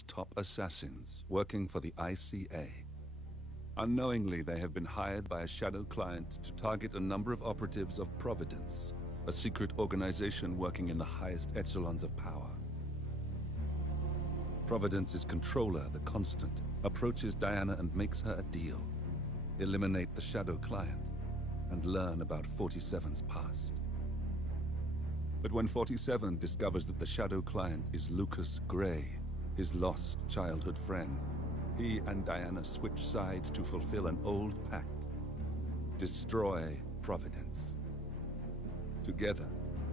top assassins working for the ICA. Unknowingly, they have been hired by a shadow client to target a number of operatives of Providence, a secret organization working in the highest echelons of power. Providence's controller, the Constant, approaches Diana and makes her a deal. Eliminate the shadow client and learn about 47's past. But when 47 discovers that the shadow client is Lucas Gray, his lost childhood friend, he and Diana switch sides to fulfill an old pact: destroy Providence. Together,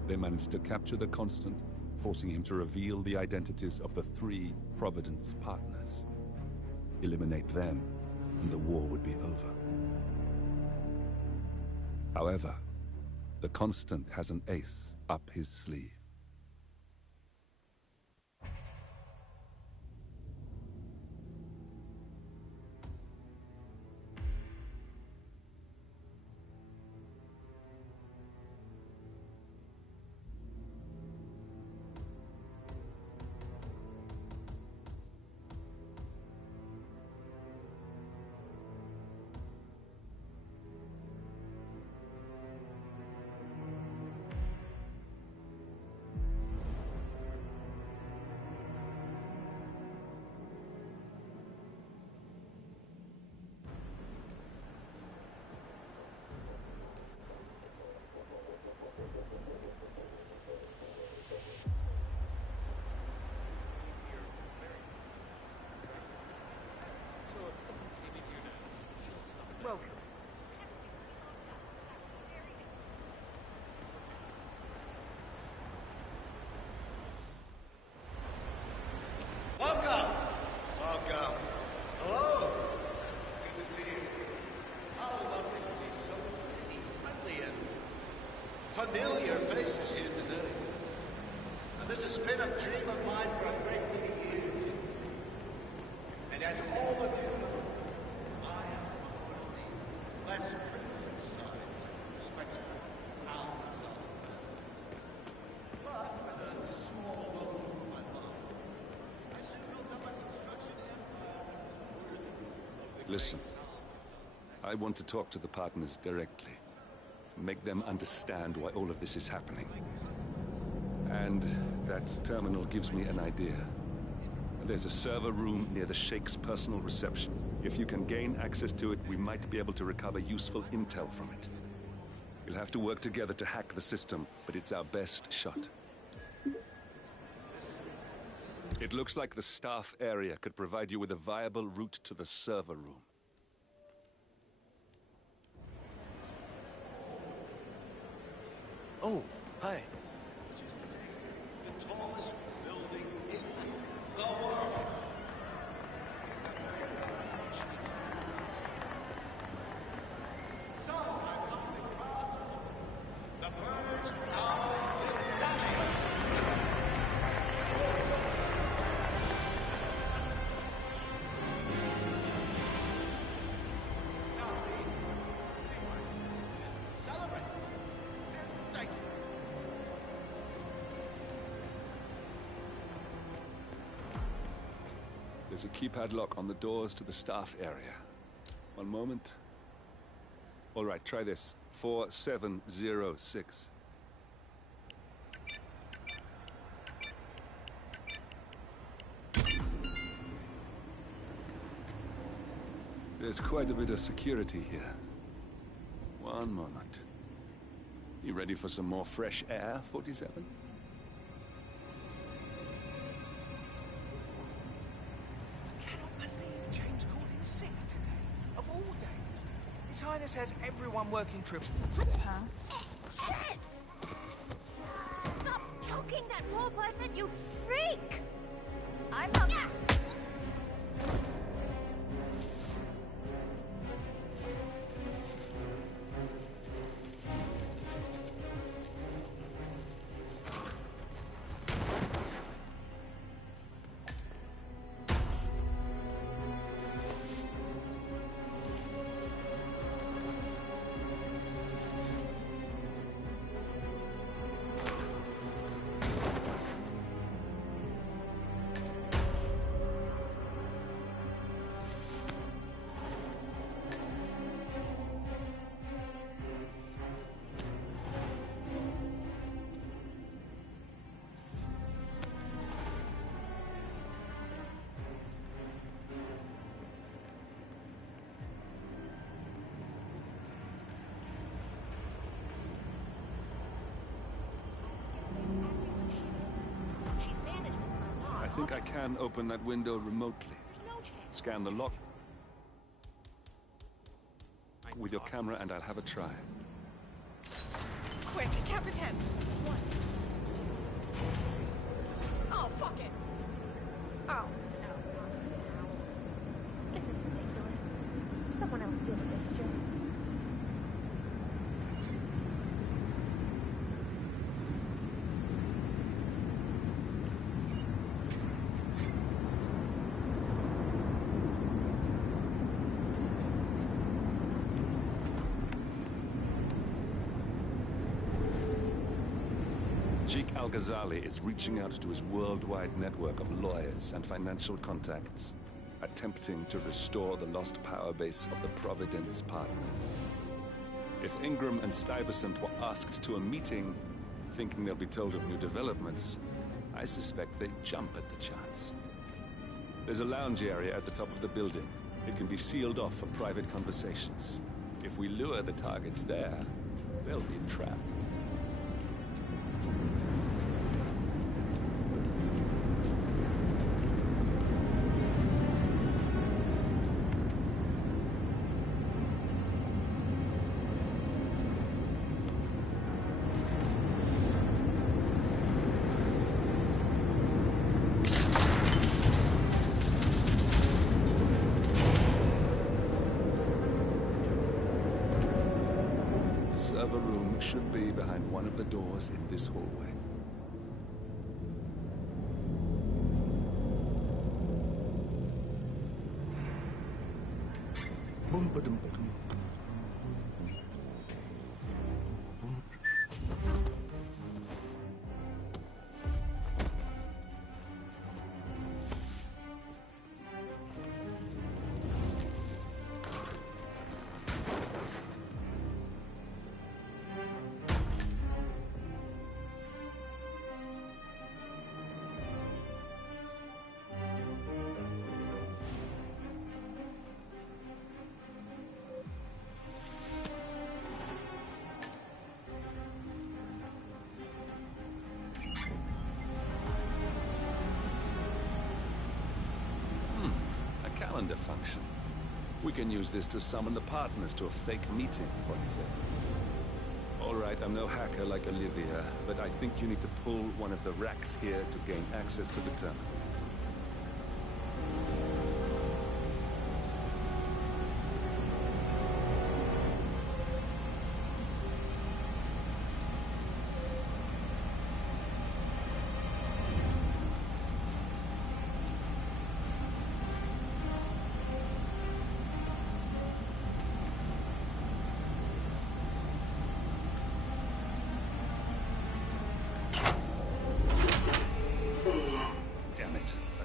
they manage to capture the Constant, forcing him to reveal the identities of the 3 Providence partners. Eliminate them, and the war would be over. However, the Constant has an ace up his sleeve. Welcome. Welcome! Welcome. Hello! Good to see you. How lovely to see so many friendly and familiar faces here today. And this has been a dream of mine for a great many years. And as all of you know, I am one of the less privileged sides with respect to powers of but with a small loan from my father, I soon built up a construction empire worthy of the Listen, I want to talk to the partners directly. Make them understand why all of this is happening. And that terminal gives me an idea. There's a server room near the Sheikh's personal reception. If you can gain access to it, we might be able to recover useful intel from it. We'll have to work together to hack the system, but it's our best shot. It looks like the staff area could provide you with a viable route to the server room. Oh, hi. the tallest building in the world. So, I'm up in front. The birds are designing. Now, please, celebrate. And thank you. There's a keypad lock on the doors to the staff area. One moment. All right, try this. 4706. There's quite a bit of security here. One moment. You ready for some more fresh air, 47? Cannot believe James called in sick today. Of all days. His Highness has everyone working triple. Huh? Stop choking that poor person, you freak! I'm not... think I can open that window remotely. No chance. Scan the lock with your camera and I'll have a try. Quick, count to 10. 1, 2. Oh, fuck it. Oh, no, not now. This is ridiculous. Someone else deal with this, Joe. Sheikh Al-Ghazali is reaching out to his worldwide network of lawyers and financial contacts, attempting to restore the lost power base of the Providence partners. If Ingram and Stuyvesant were asked to a meeting, thinking they'll be told of new developments, I suspect they'd jump at the chance. There's a lounge area at the top of the building. It can be sealed off for private conversations. If we lure the targets there, they'll be trapped. Server room should be behind one of the doors in this hallway. Calendar function. We can use this to summon the partners to a fake meeting, 47. All right, I'm no hacker like Olivia, but I think you need to pull one of the racks here to gain access to the terminal.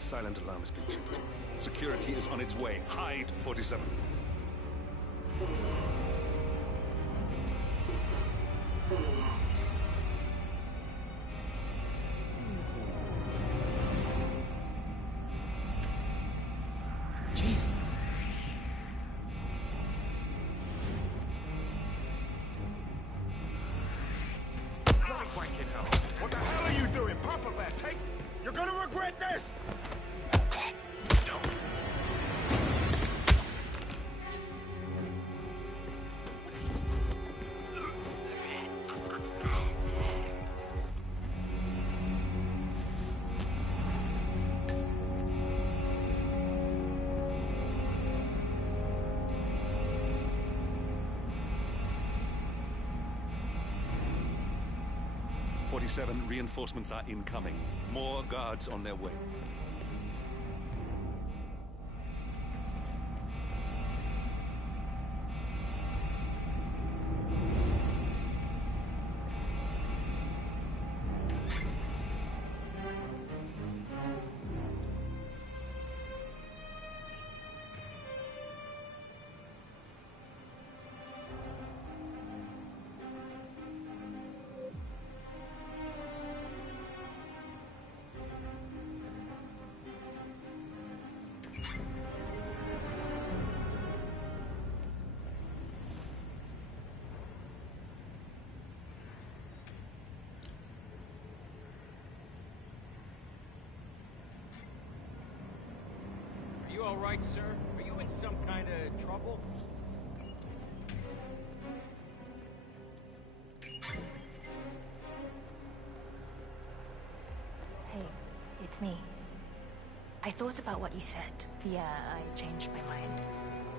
Silent alarm has been tripped. Security is on its way. Hide, 47. Jeez. What the hell are you doing? Papa Bear, take... You're gonna regret this! Reinforcements are incoming. More guards on their way. all right, sir? Are you in some kind of trouble? Hey, it's me. I thought about what you said. Yeah, I changed my mind.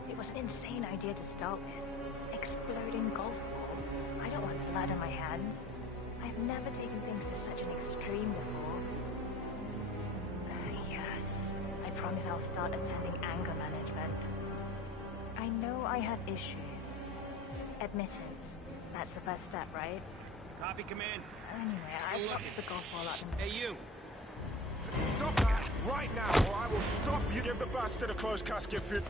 It was an insane idea to start with. Exploding golf ball. I don't want blood on my hands. I've never taken things to such an extreme before. Yes, I promise I'll start attending anger management. I know I have issues. Admittance. That's the first step, right? Copy, command. Anyway, I dropped the golf ball out the... Hey, you! Stop that right now, or I will stop you. Give the bastard a closed casket fit.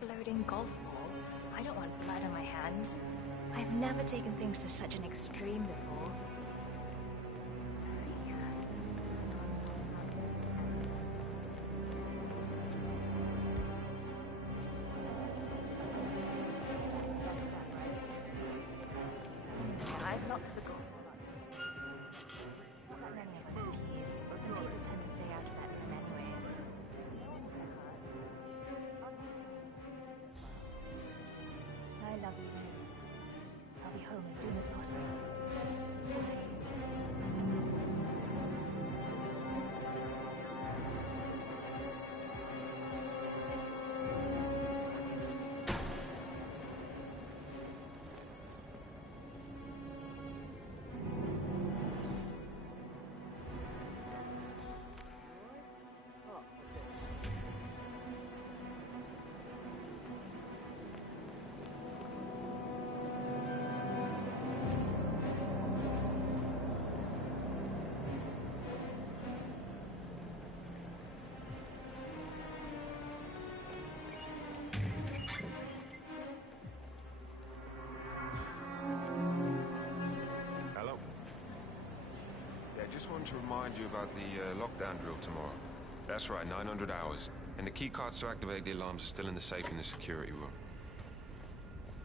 Exploding golf ball? I don't want blood on my hands. I've never taken things to such an extreme before. I've knocked the golf ball out. Not that many of us peas, but people tend to stay out of that den anyways. I love you. I'll be home as soon as possible. Bye. Just wanted to remind you about the lockdown drill tomorrow. That's right, 900 hours. And the key cards to activate the alarms are still in the safe in the security room.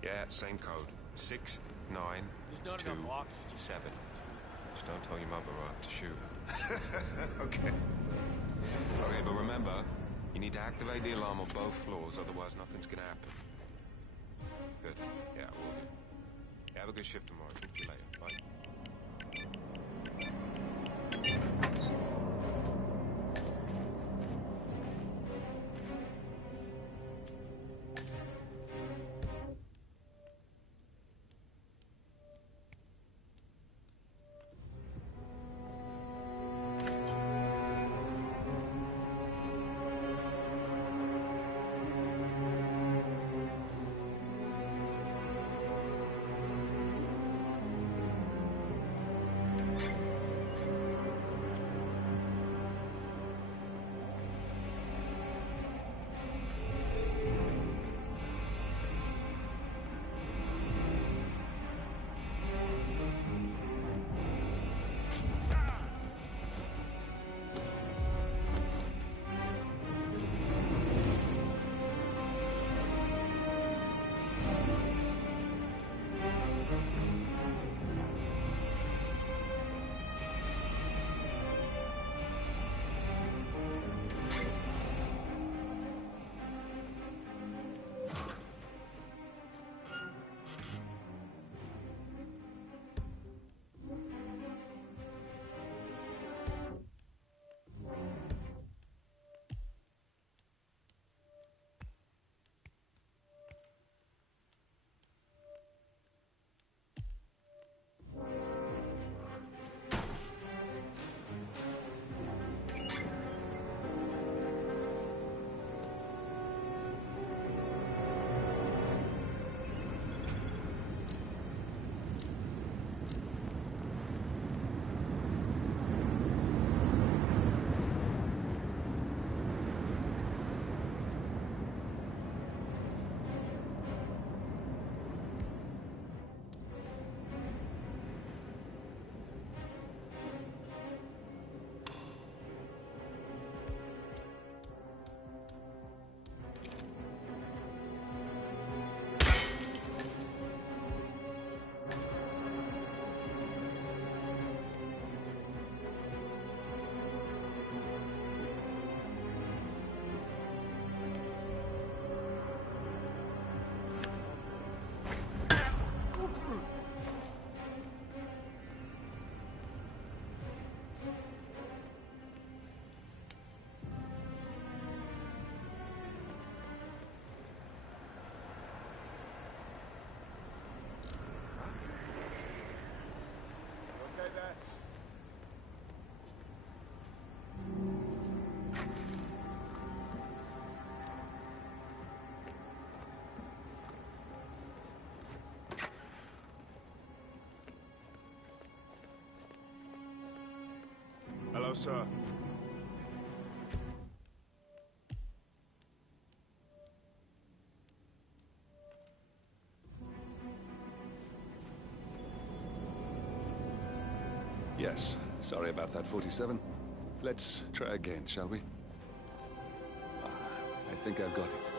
Yeah, same code. 6, 9, 2, 7. Just don't tell your mother right to shoot. Okay. Okay, but remember, you need to activate the alarm on both floors, otherwise nothing's gonna happen. Good. Yeah, I will do. Yeah, have a good shift tomorrow. Talk to you later. Bye. No, sir. Yes, sorry about that, 47. Let's try again, shall we? I think I've got it.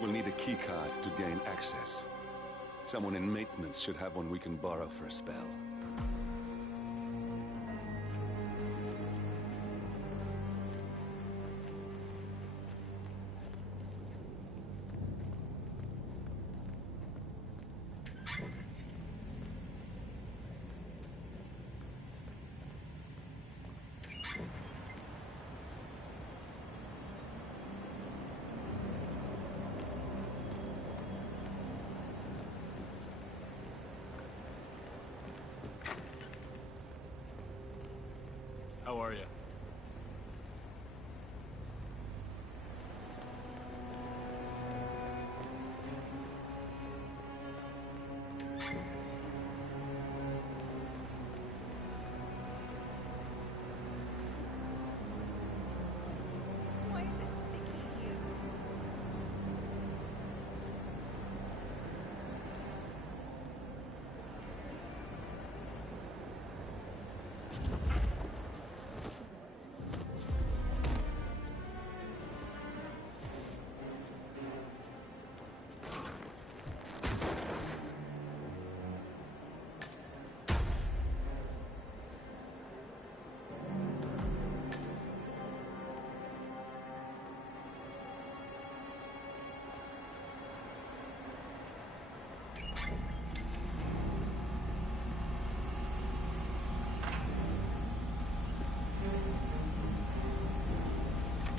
We'll need a keycard to gain access. Someone in maintenance should have one we can borrow for a spell. How are you? Why is it sticky here?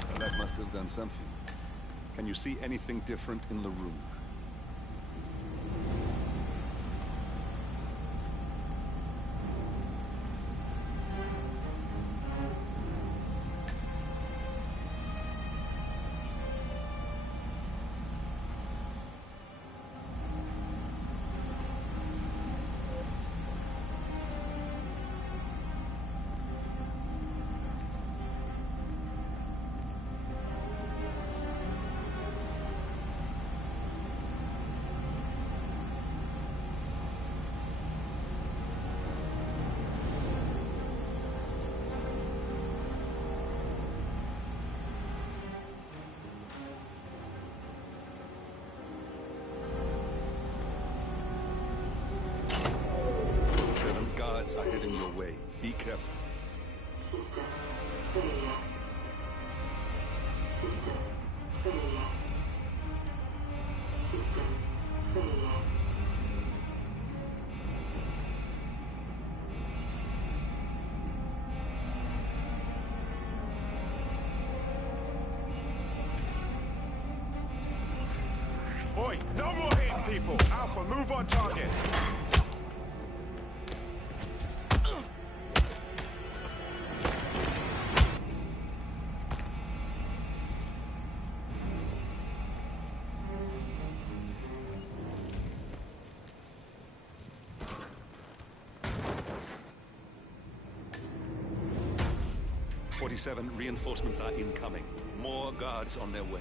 Well, that must have done something. Can you see anything different in the room? Seven guards are heading your way. Be careful. System failure. System failure. System failure. Oi, no more hitting people! Alpha, move on target! Reinforcements are incoming. More guards on their way.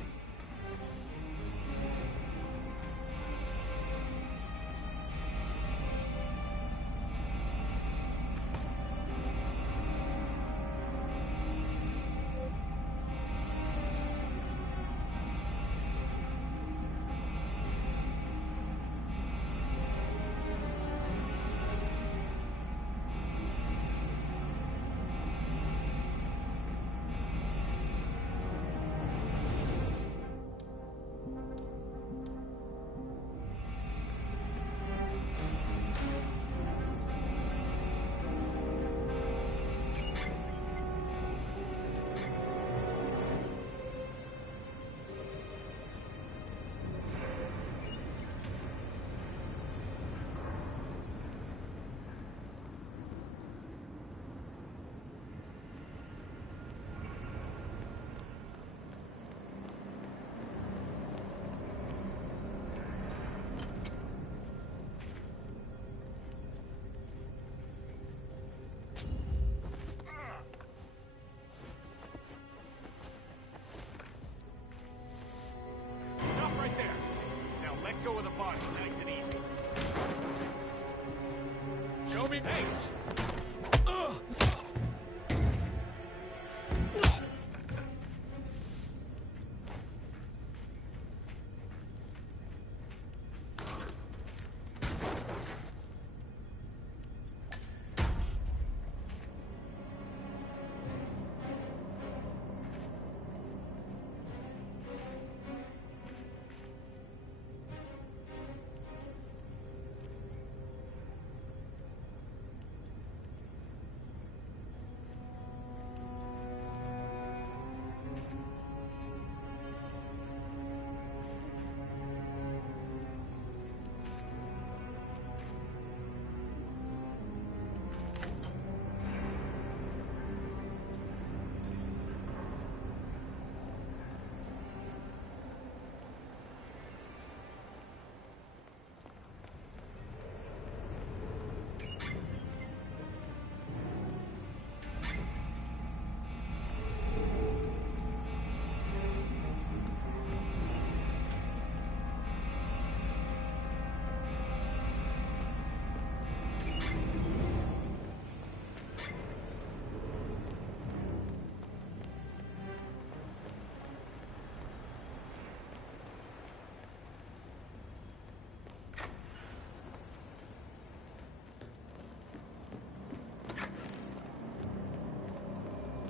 Nice and easy. Show me. Hey!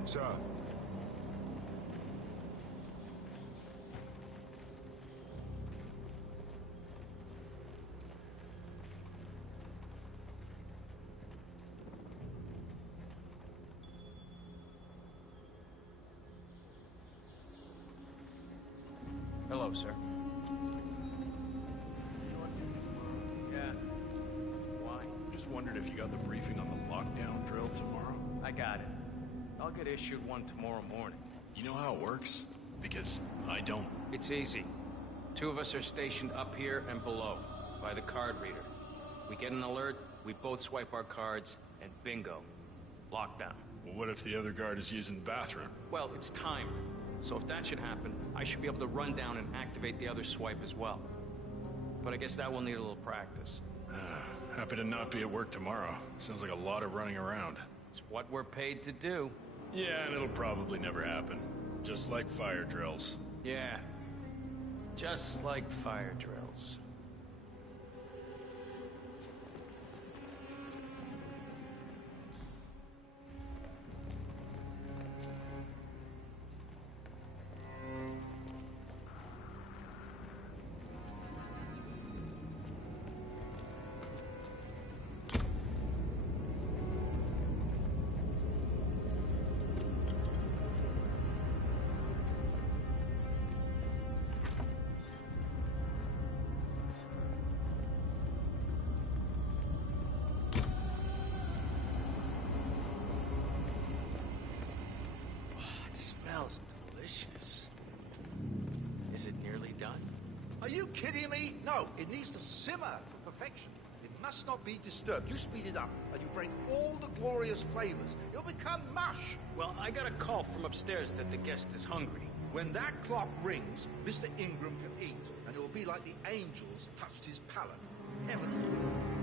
Sir. Hello, sir. Yeah. Why? Just wondered if you got the briefing on the lockdown drill tomorrow. I got it. I'll get issued one tomorrow morning. You know how it works? Because I don't. It's easy. Two of us are stationed up here and below, by the card reader. We get an alert, we both swipe our cards, and bingo. Lockdown. Well, what if the other guard is using the bathroom? Well, it's timed. So if that should happen, I should be able to run down and activate the other swipe as well. But I guess that will need a little practice. Happy to not be at work tomorrow. Sounds like a lot of running around. It's what we're paid to do. Yeah, and it'll probably never happen. Just like fire drills. Yeah. Just like fire drills. Smells delicious. Is it nearly done? Are you kidding me? No, it needs to simmer to perfection. It must not be disturbed. You speed it up, and you break all the glorious flavors. It'll become mush. Well, I got a call from upstairs that the guest is hungry. When that clock rings, Mr. Ingram can eat, and it will be like the angels touched his palate. Heavenly.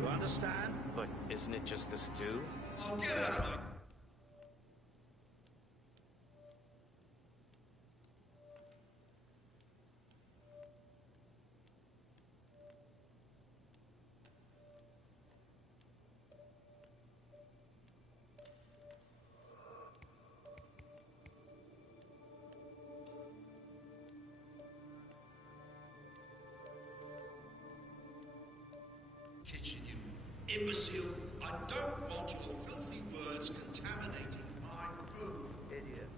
You understand? But isn't it just a stew? Oh, get out of my... kitchen, you imbecile. I don't want your filthy words contaminating my food. Idiot.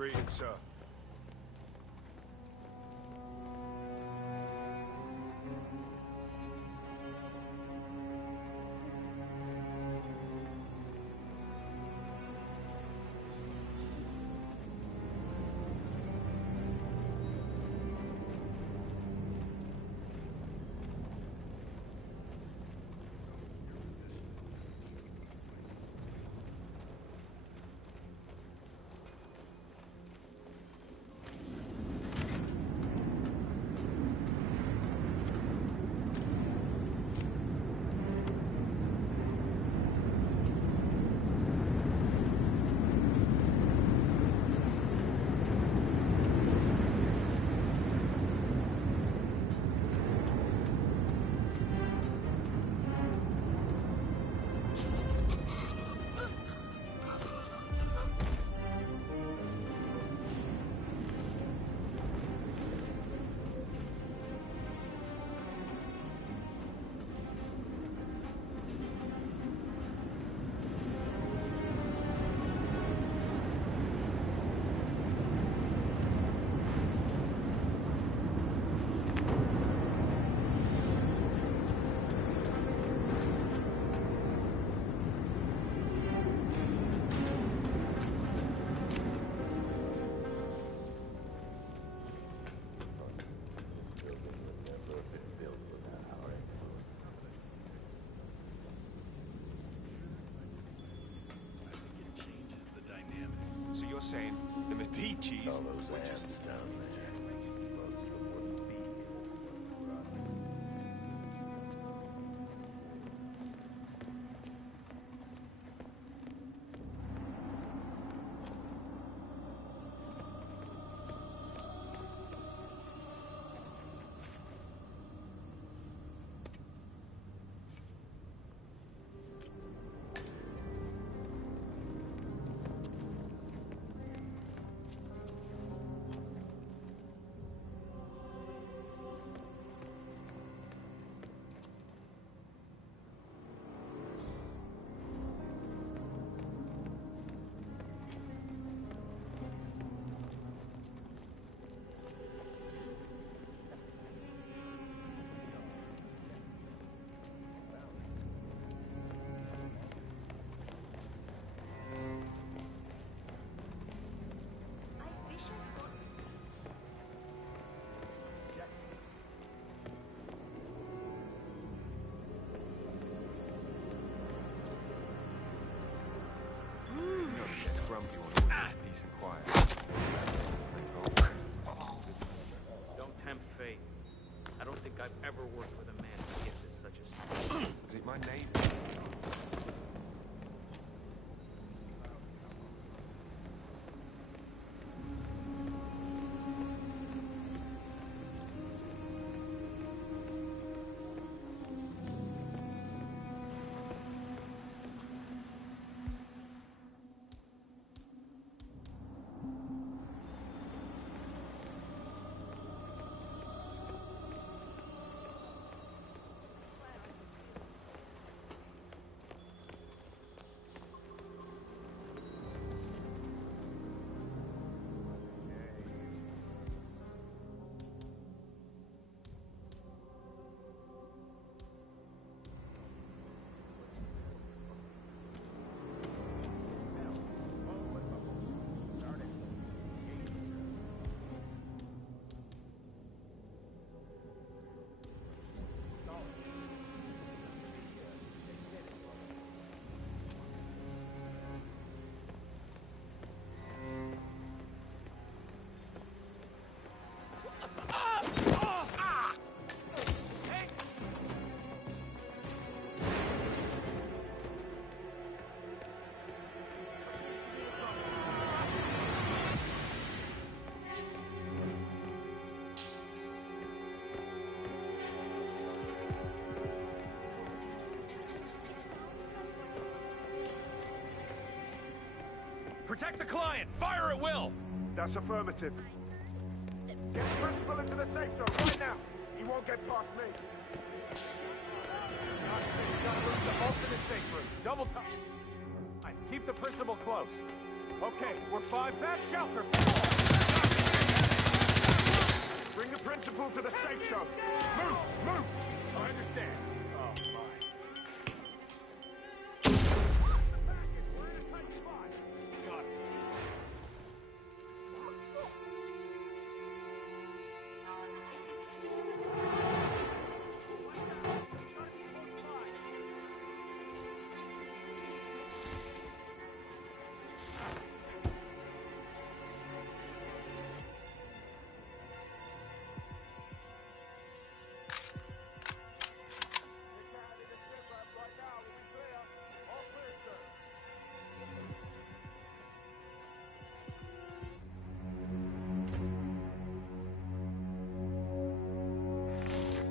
Greetings, sir. So you're saying the Medicis were just... Grumpy one, peace and quiet. Don't tempt fate. I don't think I've ever worked with a man who gives it such a... Is it my neighbor? Protect the client! Fire at will! That's affirmative. Get the principal into the safe zone right now. He won't get past me. Gotta move the alternate safe room. Double time. Keep the principal close. Okay, we're 5 back shelter. Bring the principal to the safe zone. Move! Move! I understand. Oh, my. We're in a tight spot. Got it.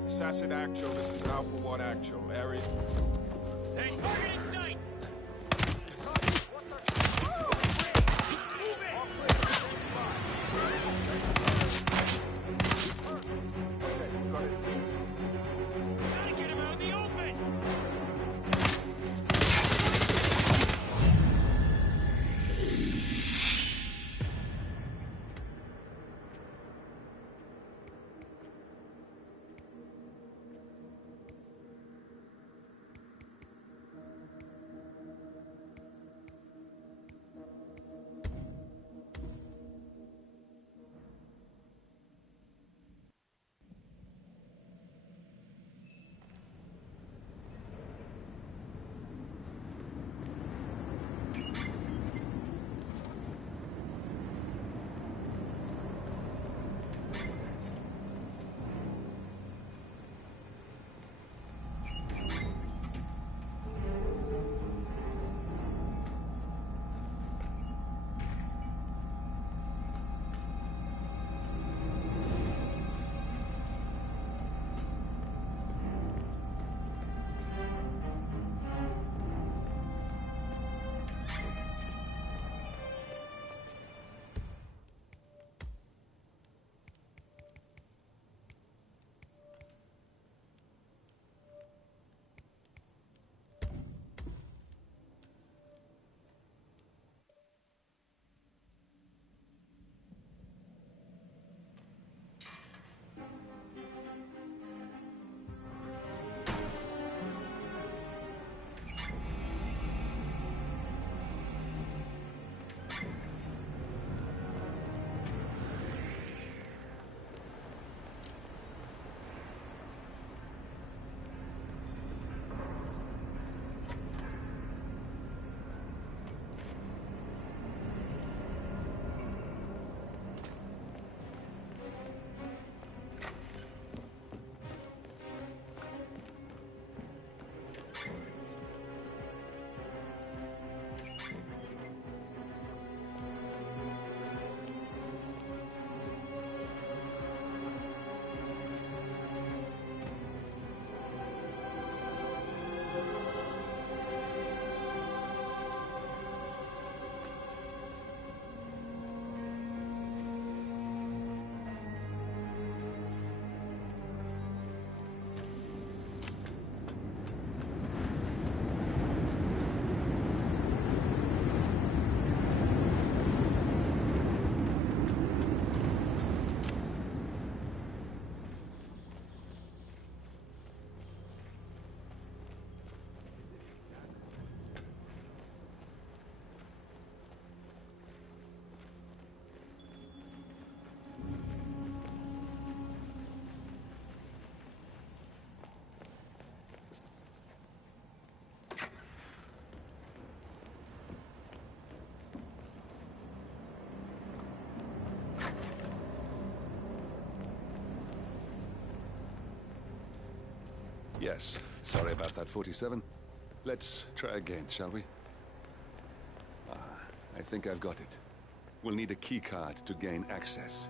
Assassin actual, this is Alpha 1 actual. Area... Hey, target in sight! Gotta get him out in the open! Yes, sorry about that, 47. Let's try again, shall we? I think I've got it. We'll need a keycard to gain access.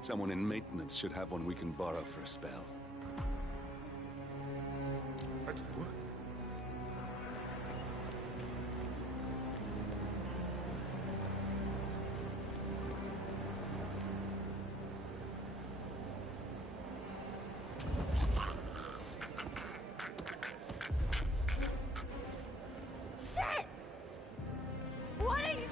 Someone in maintenance should have one we can borrow for a spell. What? What are you...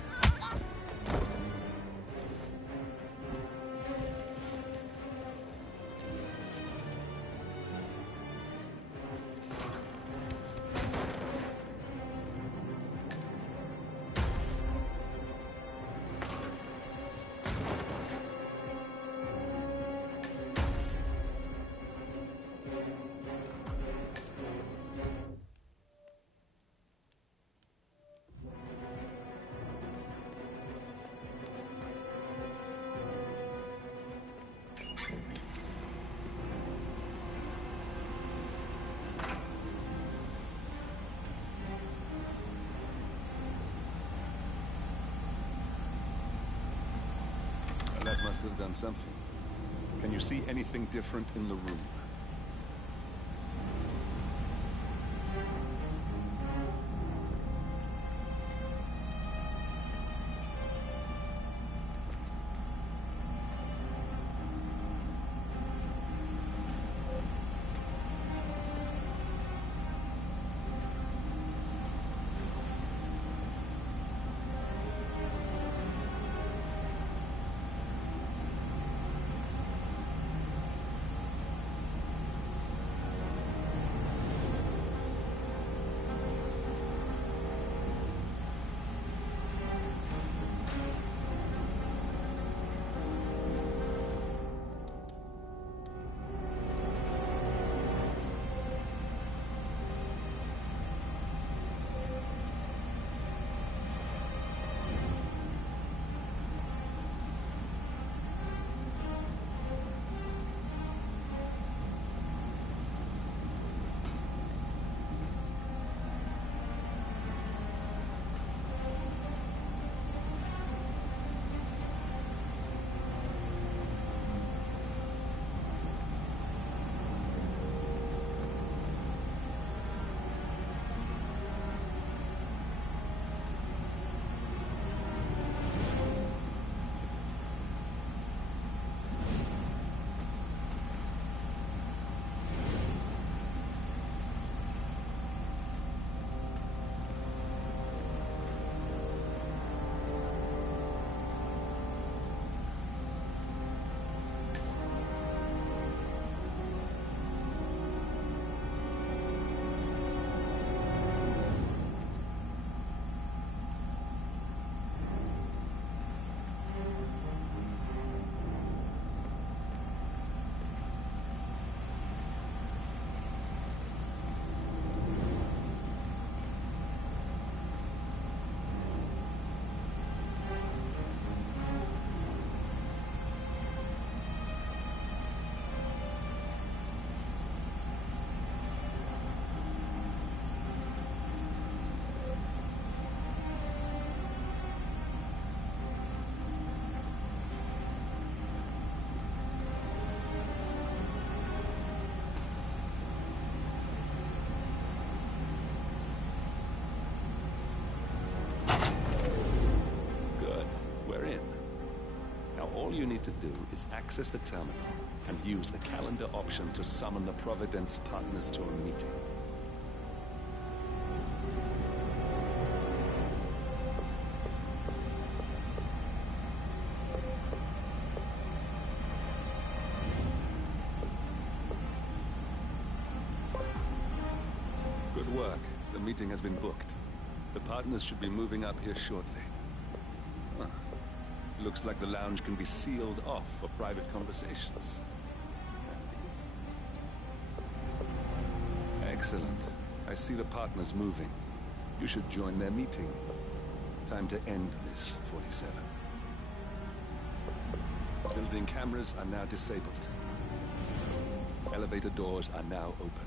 must have done something. Can you see anything different in the room? All you need to do is access the terminal and use the calendar option to summon the Providence partners to a meeting. Good work. The meeting has been booked. The partners should be moving up here shortly. Looks like the lounge can be sealed off for private conversations. Excellent. I see the partners moving. You should join their meeting. Time to end this, 47. Building cameras are now disabled. Elevator doors are now open.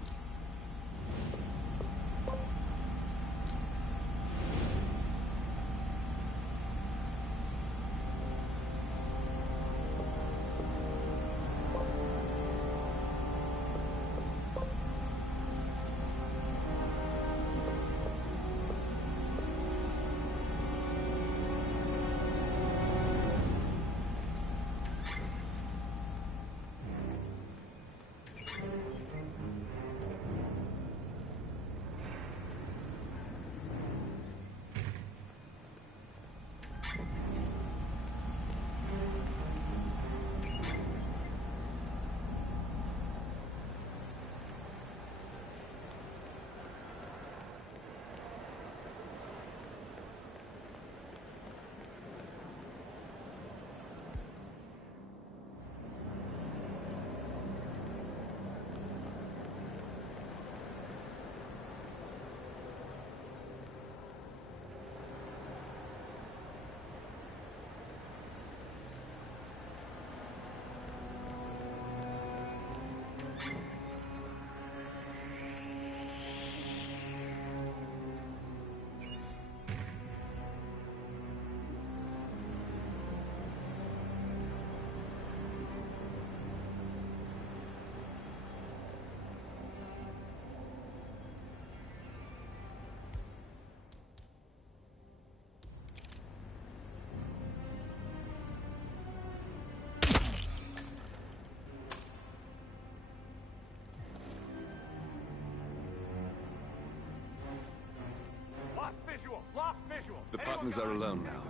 Lost visual. The partners are alone now.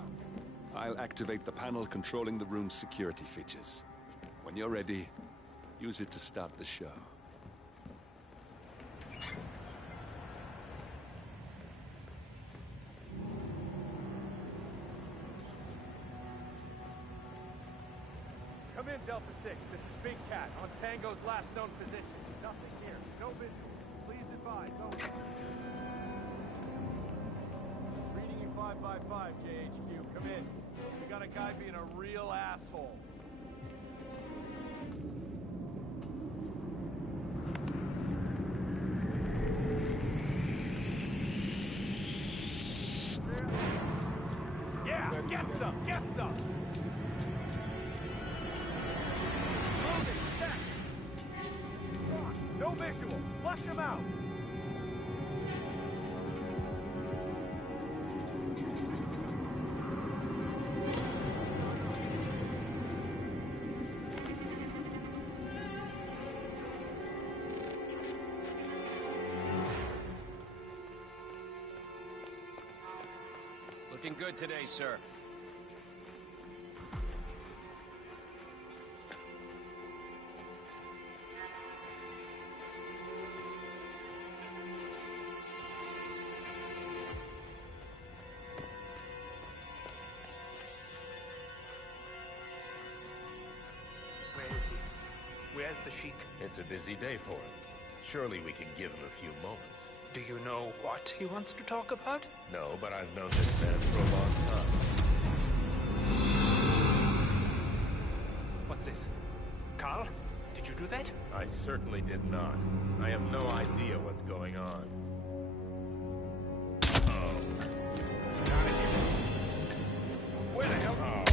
I'll activate the panel controlling the room's security features. When you're ready, use it to start the show. Come in, Delta 6. This is Big Cat on Tango's last known position. Nothing here. No visual. Please advise. Over. Reading you 555, JHQ. Come in. We got a guy being a real asshole. Yeah, get some! Get some! Moving, check! No visual! Flush him out! Looking good today, sir. Where is he? Where's the Sheik? It's a busy day for him. Surely we can give him a few moments. Do you know what he wants to talk about? No, but I've known this man for a long time. What's this? Carl? Did you do that? I certainly did not. I have no idea what's going on. Oh. Where the hell? Oh.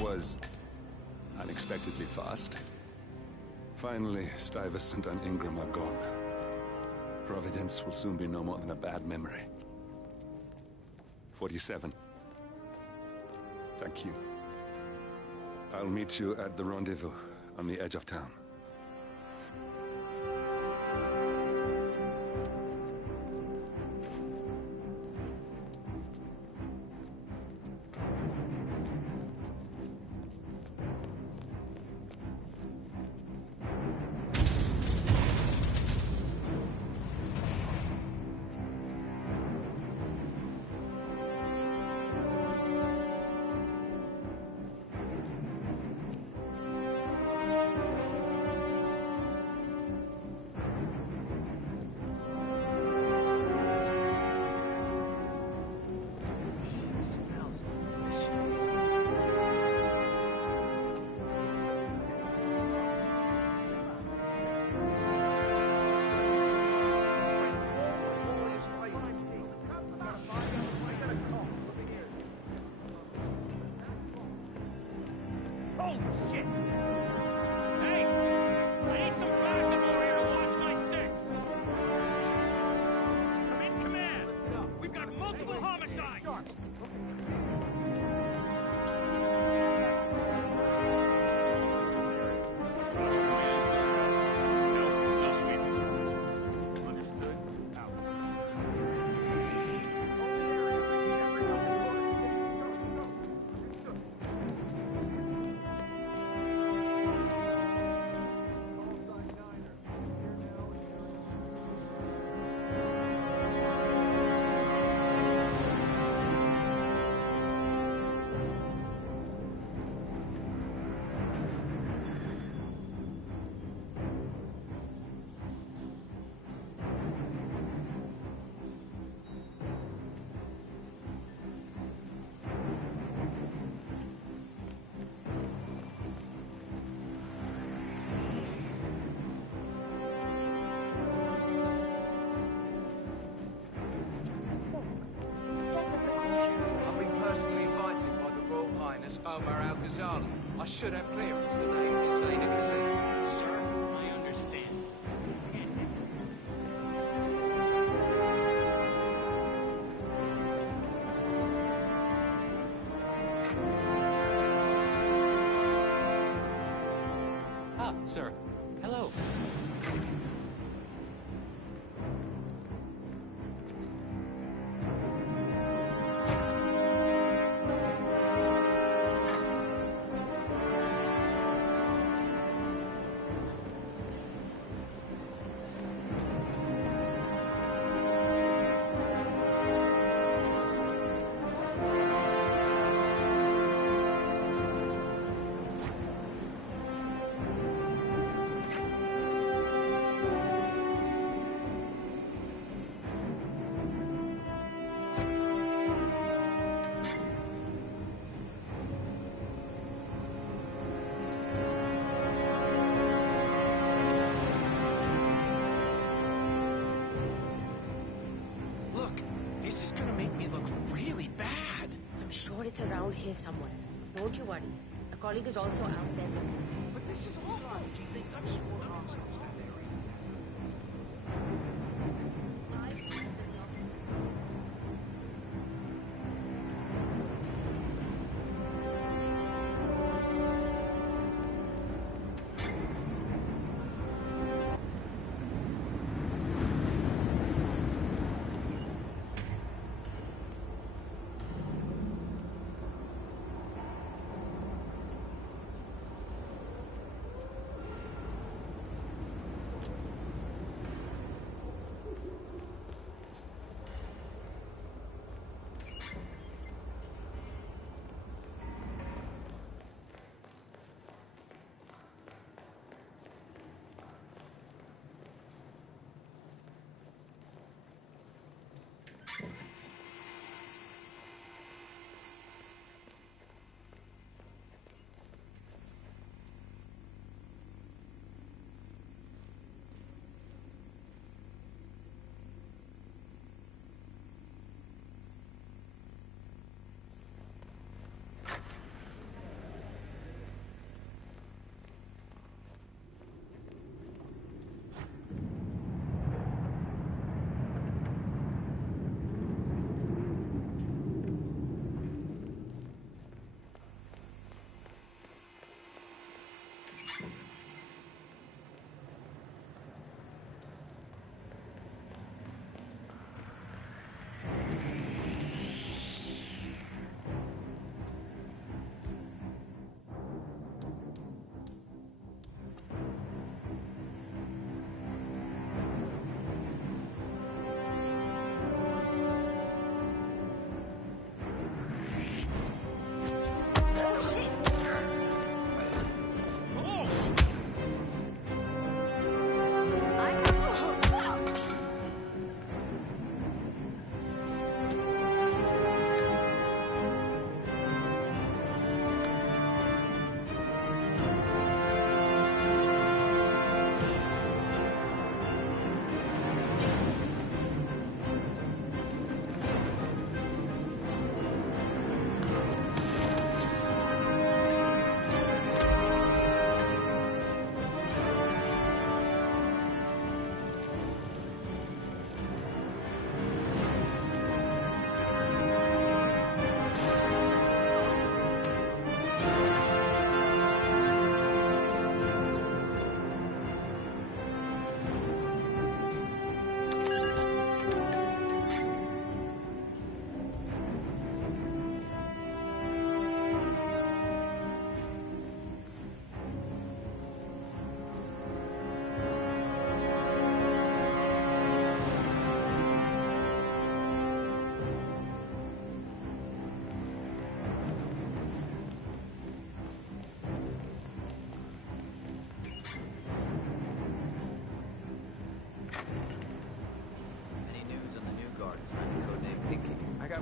Was unexpectedly fast. Finally, Stuyvesant and Ingram are gone. Providence will soon be no more than a bad memory. 47. Thank you. I'll meet you at the rendezvous on the edge of town. Holy shit! Hey! I need some backup over here to watch my six! Come in, command! We've got multiple homicides! No, still sweeping. Understood. Out. as Omar Al-Ghazali. I should have clearance. The name is Zaina Kazim. Sir, I understand. Ah, sir. Hello. Sure it's around here somewhere. Don't you worry. A colleague is also out there looking. But this is awful. Do you think I'm smart on that area?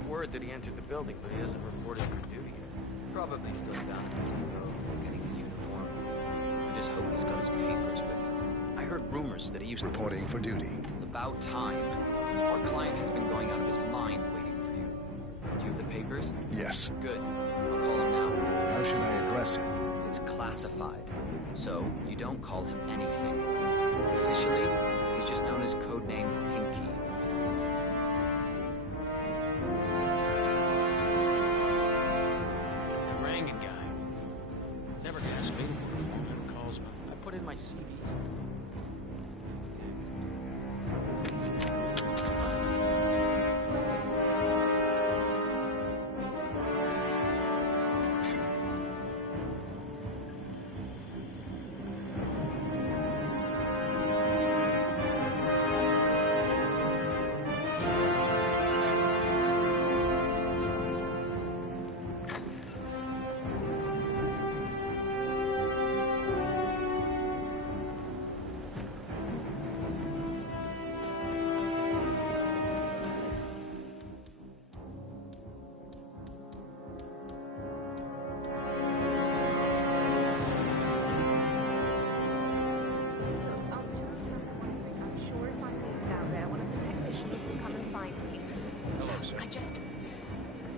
Word that he entered the building, but he hasn't reported for duty yet. Probably still down getting his uniform. I just hope he's got his papers with him. I heard rumors that he used reporting for duty. About time. Our client has been going out of his mind waiting for you. Do you have the papers? Yes. Good. I'll call him now. address him? It's classified, so you don't call him anything. Officially, he's just known as codename Pinky. The Rangan guy. Never asked me to work for him, never calls me. I put in my CV.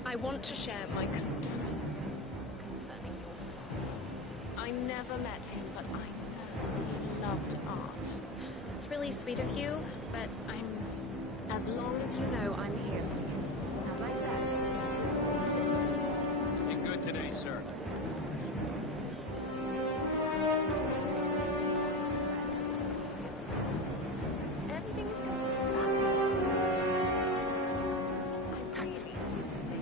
I want to share my condolences concerning your... I never met him, but I know he loved art. It's really sweet of you, but I'm... As long as you know I'm here. Now like that. You did good today, sir. Everything is going backwards. I really need to say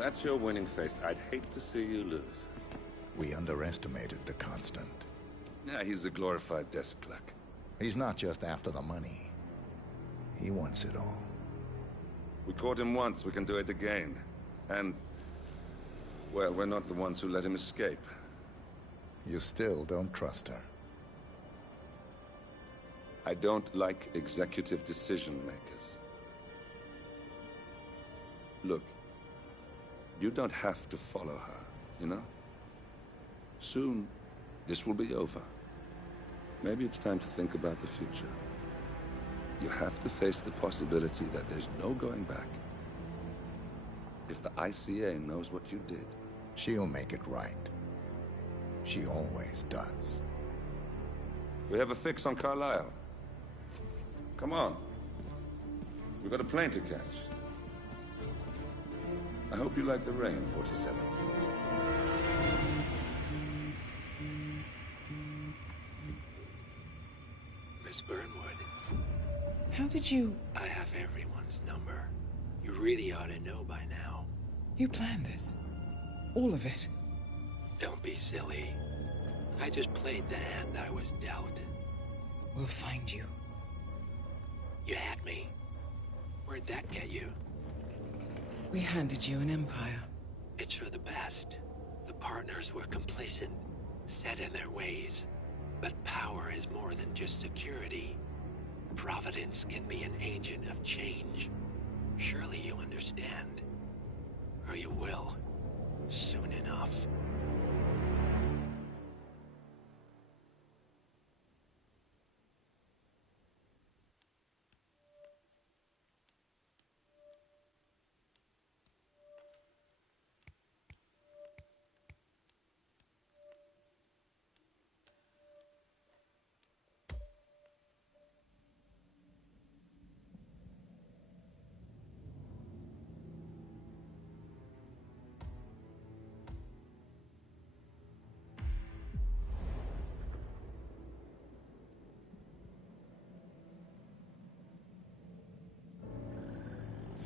that's your winning face, I'd hate to see you lose. We underestimated the Constant. Yeah, he's a glorified desk clerk. He's not just after the money. He wants it all. We caught him once, we can do it again. And, well, we're not the ones who let him escape. You still don't trust her? I don't like executive decision makers. Look, you don't have to follow her, you know? Soon, this will be over. Maybe it's time to think about the future. You have to face the possibility that there's no going back. If the ICA knows what you did... She'll make it right. She always does. We have a fix on Carlisle. Come on. We've got a plane to catch. I hope you like the rain, 47. Miss Burnwood. How did you... I have everyone's number. You really ought to know by now. You planned this? All of it? Don't be silly. I just played the hand I was dealt. We'll find you. You had me. Where'd that get you? We handed you an empire. It's for the best. The partners were complacent, set in their ways. But power is more than just security. Providence can be an agent of change. Surely you understand. Or you will. Soon enough.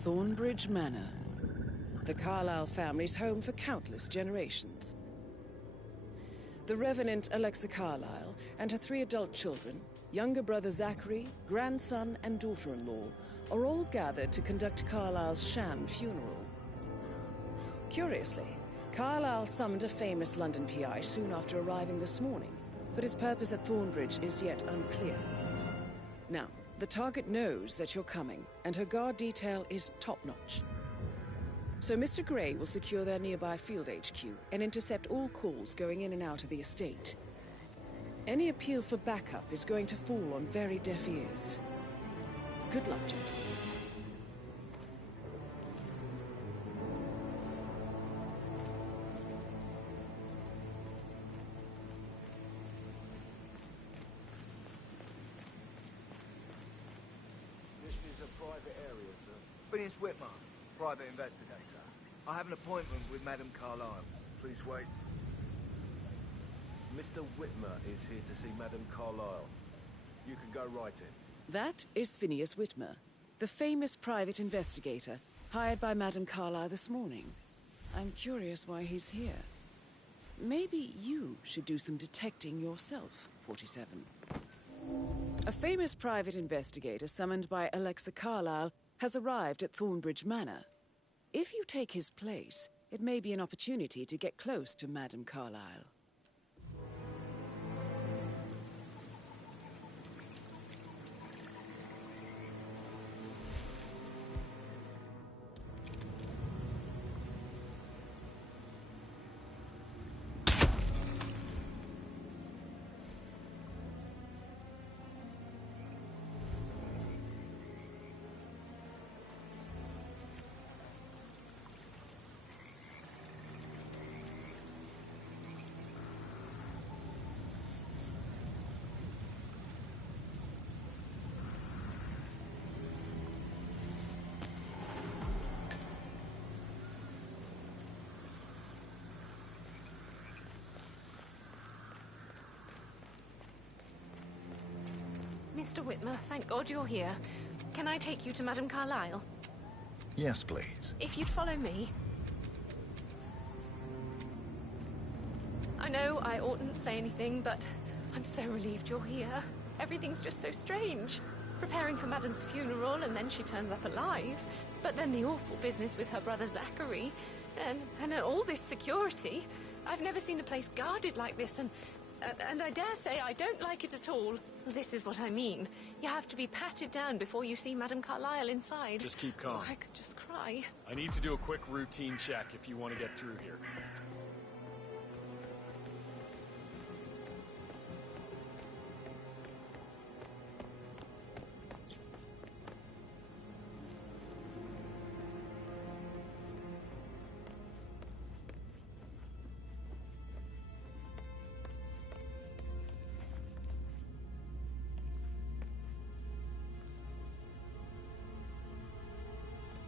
Thornbridge Manor. The Carlisle family's home for countless generations. The Revenant Alexa Carlisle and her 3 adult children, younger brother Zachary, grandson and daughter-in-law, are all gathered to conduct Carlisle's sham funeral. Curiously, Carlisle summoned a famous London PI soon after arriving this morning, but his purpose at Thornbridge is yet unclear. Now, the target knows that you're coming, and her guard detail is top-notch. So Mr. Gray will secure their nearby field HQ and intercept all calls going in and out of the estate. Any appeal for backup is going to fall on very deaf ears. Good luck, gentlemen. Phineas Whitmer, private investigator. I have an appointment with Madame Carlisle. Please wait. Mr. Whitmer is here to see Madame Carlisle. You can go right in. That is Phineas Whitmer, the famous private investigator hired by Madame Carlisle this morning. I'm curious why he's here. Maybe you should do some detecting yourself, 47. A famous private investigator summoned by Alexa Carlisle has arrived at Thornbridge Manor. If you take his place, it may be an opportunity to get close to Madame Carlisle. Mr. Whitmer, thank God you're here. Can I take you to Madame Carlisle? Yes, please. If you'd follow me. know I oughtn't say anything, but I'm so relieved you're here. Everything's just so strange. Preparing for Madame's funeral, and then she turns up alive. But then the awful business with her brother Zachary, and all this security. I've never seen the place guarded like this, and I dare say I don't like it at all. This is what I mean. You have to be patted down before you see Madame Carlyle inside. Just keep calm. Oh, I could just cry. I need to do a quick routine check if you want to get through here.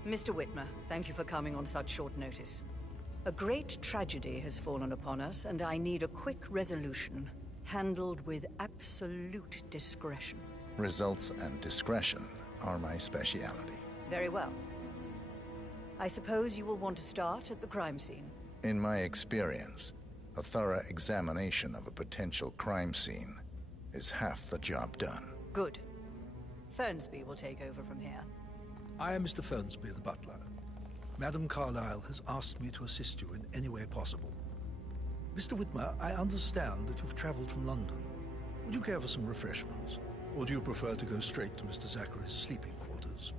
Mr. Whitmer, thank you for coming on such short notice. A great tragedy has fallen upon us, and I need a quick resolution, handled with absolute discretion. Results and discretion are my speciality. Very well. I suppose you will want to start at the crime scene. In my experience, a thorough examination of a potential crime scene is half the job done. Good. Fernsby will take over from here. I am Mr. Fernsby, the butler. Madame Carlyle has asked me to assist you in any way possible. Mr. Whitmer, I understand that you've traveled from London. Would you care for some refreshments? Or do you prefer to go straight to Mr. Zachary's sleeping quarters?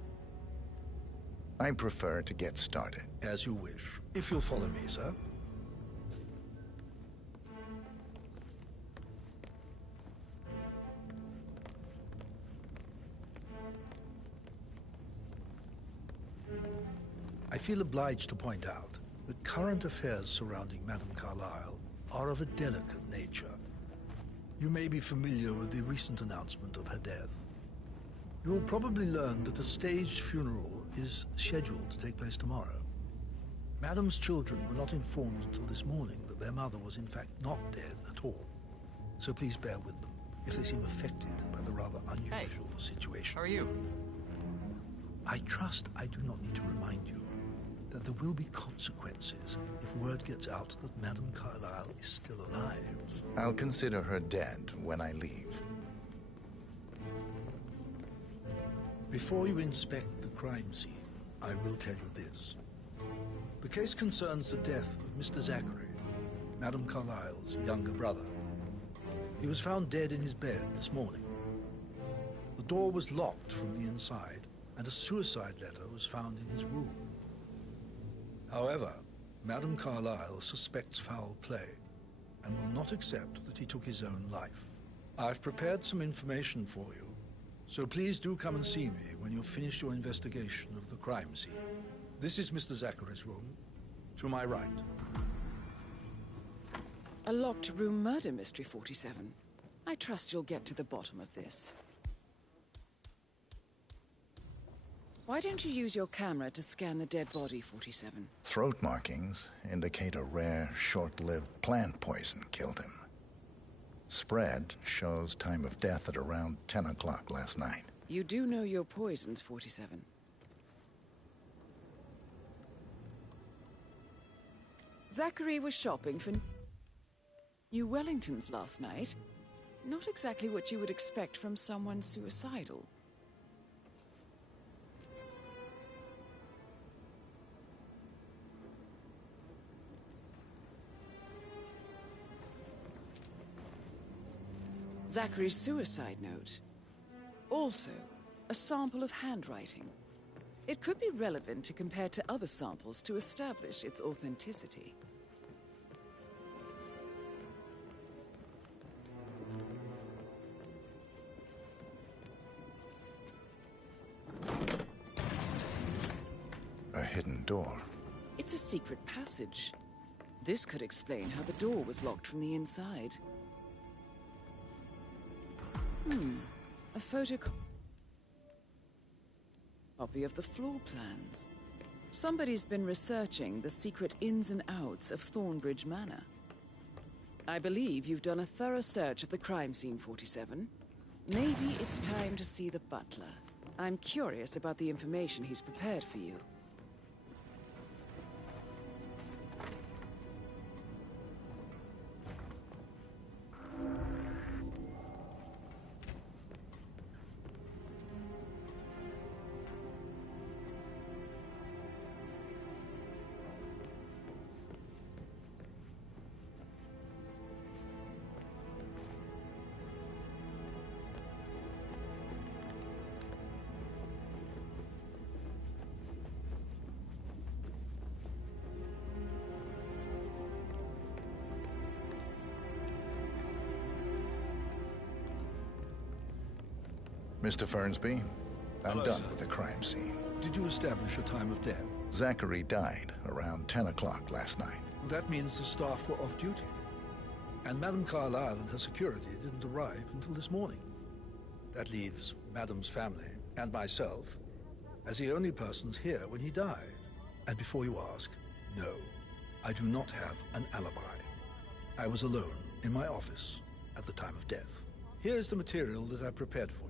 I prefer to get started. As you wish. If you'll follow me, sir. I feel obliged to point out that current affairs surrounding Madame Carlyle are of a delicate nature. You may be familiar with the recent announcement of her death. You will probably learn that a staged funeral is scheduled to take place tomorrow. Madame's children were not informed until this morning that their mother was in fact not dead at all. So please bear with them if they seem affected by the rather unusual situation. How are you? I trust I do not need to remind you that there will be consequences if word gets out that Madame Carlyle is still alive. I'll consider her dead when I leave. Before you inspect the crime scene, I will tell you this. The case concerns the death of Mr. Zachary, Madame Carlyle's younger brother. He was found dead in his bed this morning. The door was locked from the inside, and a suicide letter was found in his room. However, Madame Carlyle suspects foul play and will not accept that he took his own life. I've prepared some information for you, so please do come and see me when you've finished your investigation of the crime scene. This is Mr. Zachary's room, to my right. A locked room murder mystery, 47. I trust you'll get to the bottom of this. Why don't you use your camera to scan the dead body, 47? Throat markings indicate a rare, short-lived plant poison killed him. Spread shows time of death at around 10 o'clock last night. You do know your poisons, 47. Zachary was shopping for New Wellingtons last night. Not exactly what you would expect from someone suicidal. Zachary's suicide note. Also, a sample of handwriting. It could be relevant to compare to other samples to establish its authenticity. A hidden door. It's a secret passage. This could explain how the door was locked from the inside. A photocopy of the floor plans. Somebody's been researching the secret ins and outs of Thornbridge Manor. I believe you've done a thorough search of the crime scene, 47. Maybe it's time to see the butler. I'm curious about the information he's prepared for you. Mr. Fernsby, I'm Hello, done sir. with the crime scene. Did you establish a time of death? Zachary died around 10 o'clock last night. Well, that means the staff were off duty. And Madame Carlyle and her security didn't arrive until this morning. That leaves Madame's family and myself as the only persons here when he died. And before you ask, no, I do not have an alibi. I was alone in my office at the time of death. Here's the material that I prepared for you.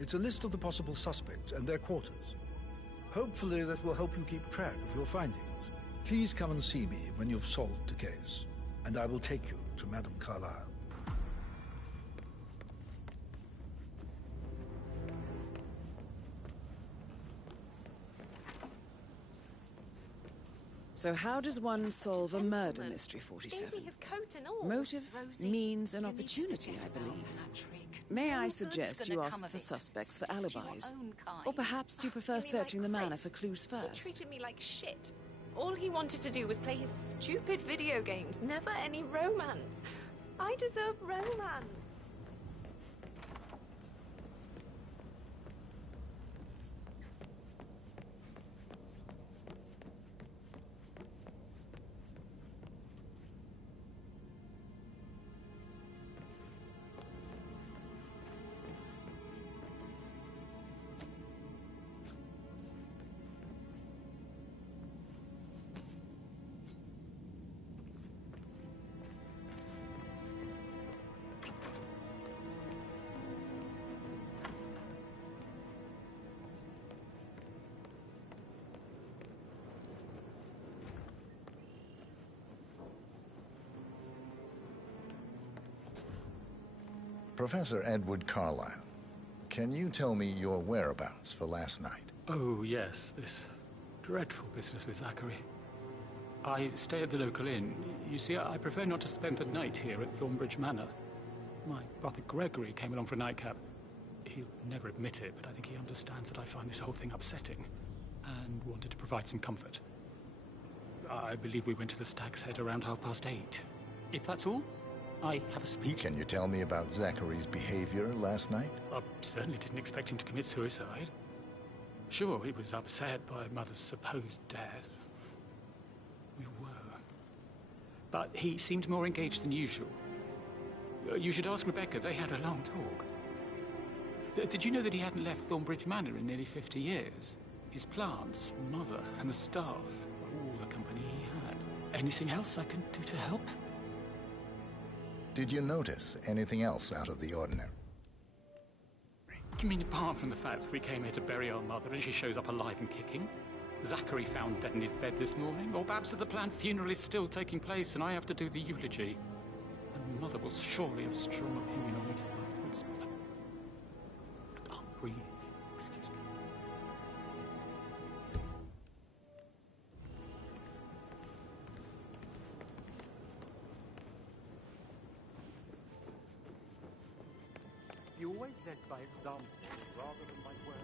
It's a list of the possible suspects and their quarters. Hopefully that will help you keep track of your findings. Please come and see me when you've solved the case, and I will take you to Madame Carlyle. So how does one solve a murder mystery, 47? Baby, his coat and all. Motive, Rosie, means, and you need to opportunity, forget I about believe. that trick. May No I good's suggest gonna you come ask of the it. suspects for Stick to your alibis? own kind. Or perhaps do you prefer Treated me like searching the manor Grace. for clues He first? treated me like shit. All he wanted to do was play his stupid video games, never any romance. I deserve romance. Professor Edward Carlyle, can you tell me your whereabouts for last night? Oh, yes, this dreadful business with Zachary. I stay at the local inn. You see, I prefer not to spend the night here at Thornbridge Manor. My brother Gregory came along for a nightcap. He'll never admit it, but I think he understands that I find this whole thing upsetting and wanted to provide some comfort. I believe we went to the Stag's Head around 8:30. If that's all, I have a speech. Can you tell me about Zachary's behavior last night? I certainly didn't expect him to commit suicide. Sure, he was upset by Mother's supposed death. We were. But he seemed more engaged than usual. You should ask Rebecca. They had a long talk. Did you know that he hadn't left Thornbridge Manor in nearly 50 years? His plants, Mother, and the staff were all the company he had. Anything else I can do to help? Did you notice anything else out of the ordinary? You mean apart from the fact that we came here to bury our mother and she shows up alive and kicking? Zachary found dead in his bed this morning? Or perhaps that the planned funeral is still taking place and I have to do the eulogy? And Mother will surely have strong opinion on it afterwards. I can't breathe. Excuse me. You always led by example rather than by words.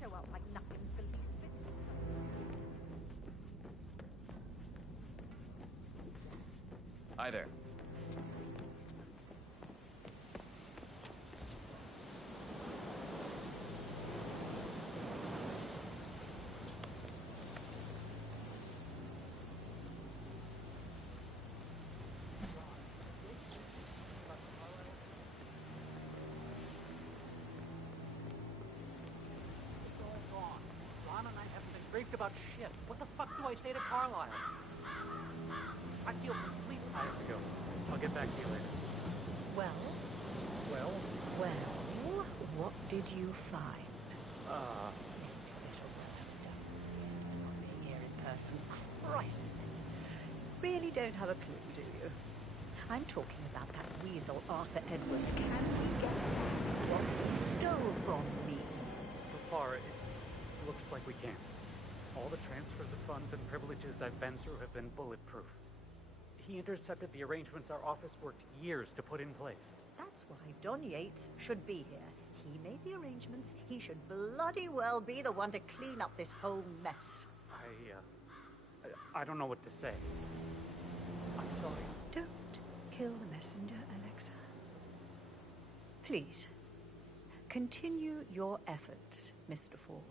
Show up like nothing for least bit. Hi there. Briefed about shit. What the fuck do I say to Carlisle? I feel completely... I have to go. I'll get back to you later. Well? Well? Well, what did you find? Maybe special not being here in person. Christ. Really don't have a clue, do you? I'm talking about that weasel Arthur Edwards. Can we get back what he stole from me? So far, it looks like we can. All the transfers of funds and privileges I've been through have been bulletproof. He intercepted the arrangements our office worked years to put in place. That's why Don Yates should be here. He made the arrangements. He should bloody well be the one to clean up this whole mess. I don't know what to say. I'm sorry. Don't kill the messenger, Alexa. Please, continue your efforts, Mr. Ford.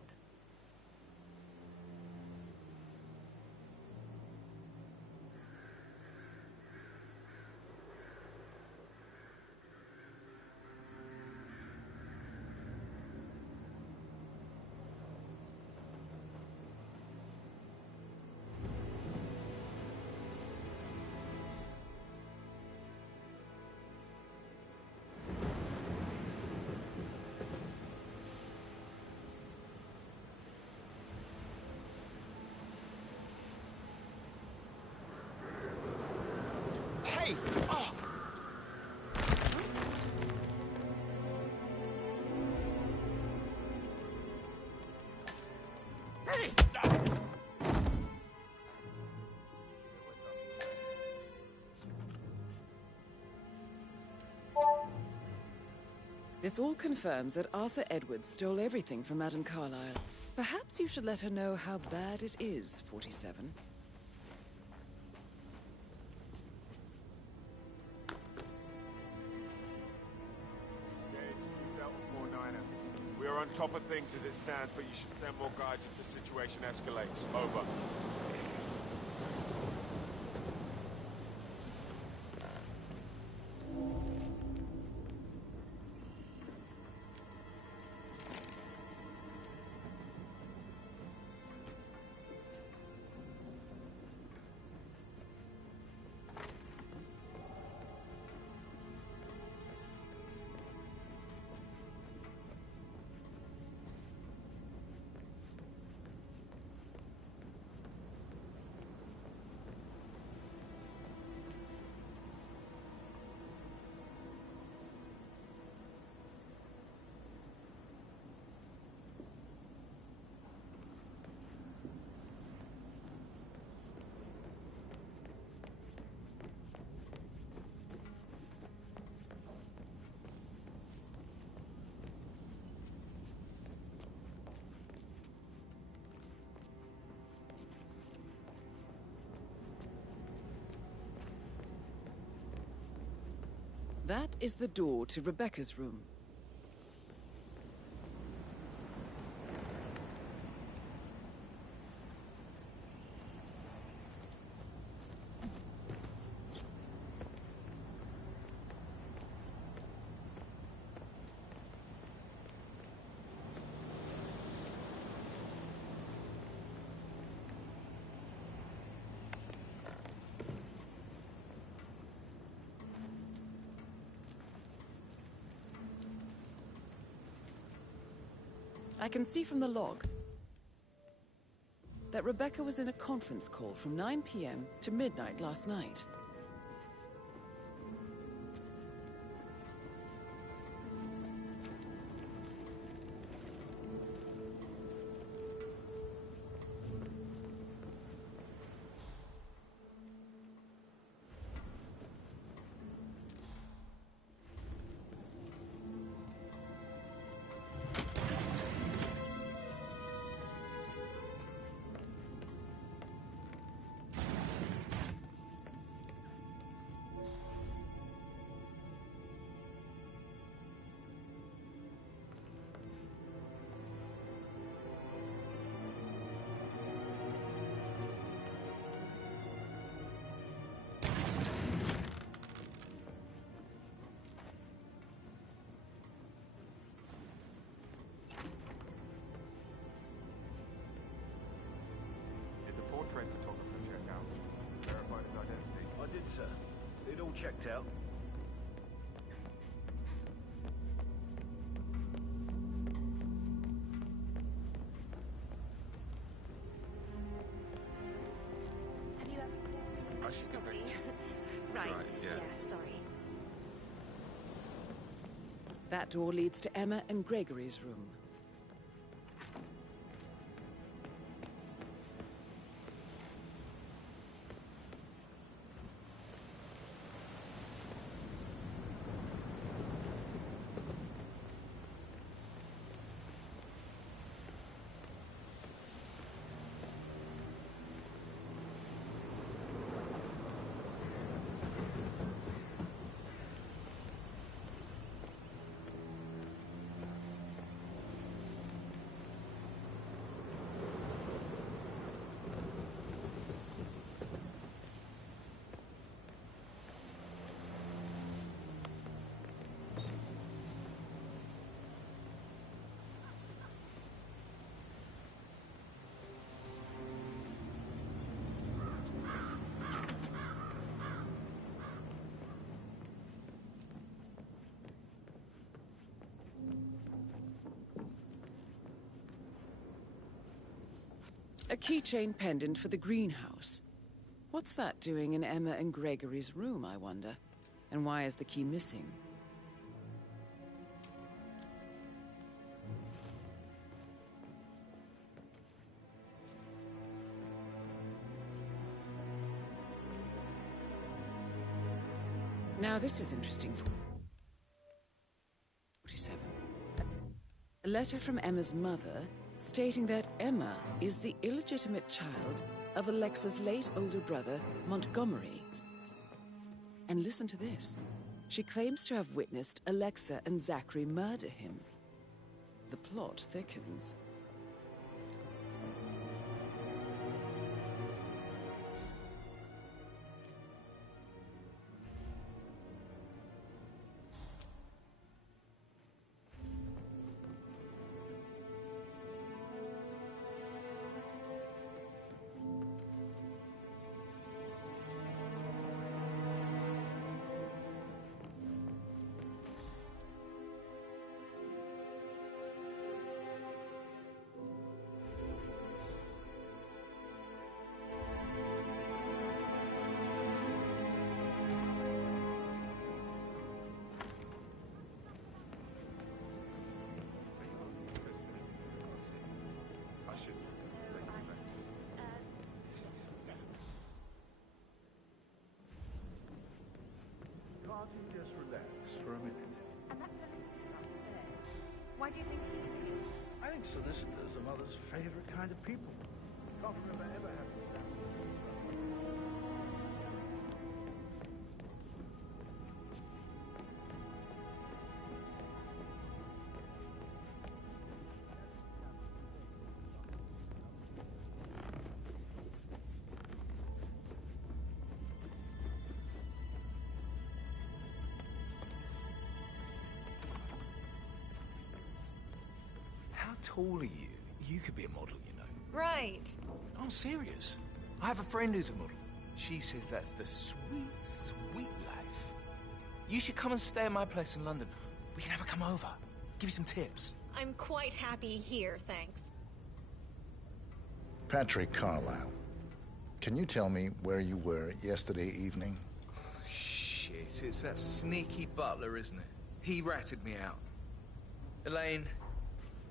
Hey! Oh! Hey! This all confirms that Arthur Edwards stole everything from Madame Carlyle. Perhaps you should let her know how bad it is, 47. We are on top of things as it stands, but you should send more guards if the situation escalates. Over. That is the door to Rebecca's room. I can see from the log that Rebecca was in a conference call from 9 p.m. to midnight last night. It all checked out. Have you ever... Oh, she can be. Right, yeah. Sorry. That door leads to Emma and Gregory's room. A keychain pendant for the greenhouse. What's that doing in Emma and Gregory's room, I wonder? And why is the key missing? Now this is interesting. 47. A letter from Emma's mother stating that Emma is the illegitimate child of Alexa's late older brother, Montgomery. And listen to this. She claims to have witnessed Alexa and Zachary murder him. The plot thickens. Can't you just relax for a minute? And that solicitor upstairs. Why do you think he's here? I think solicitors are Mother's favorite kind of people. Can't remember ever having that. How tall are you? You could be a model, you know. Right. I'm serious. I have a friend who's a model. She says that's the sweet, sweet life. You should come and stay at my place in London. We can have her come over. Give you some tips. I'm quite happy here, thanks. Patrick Carlisle, can you tell me where you were yesterday evening? Shit, it's that sneaky butler, isn't it? He ratted me out. Elaine,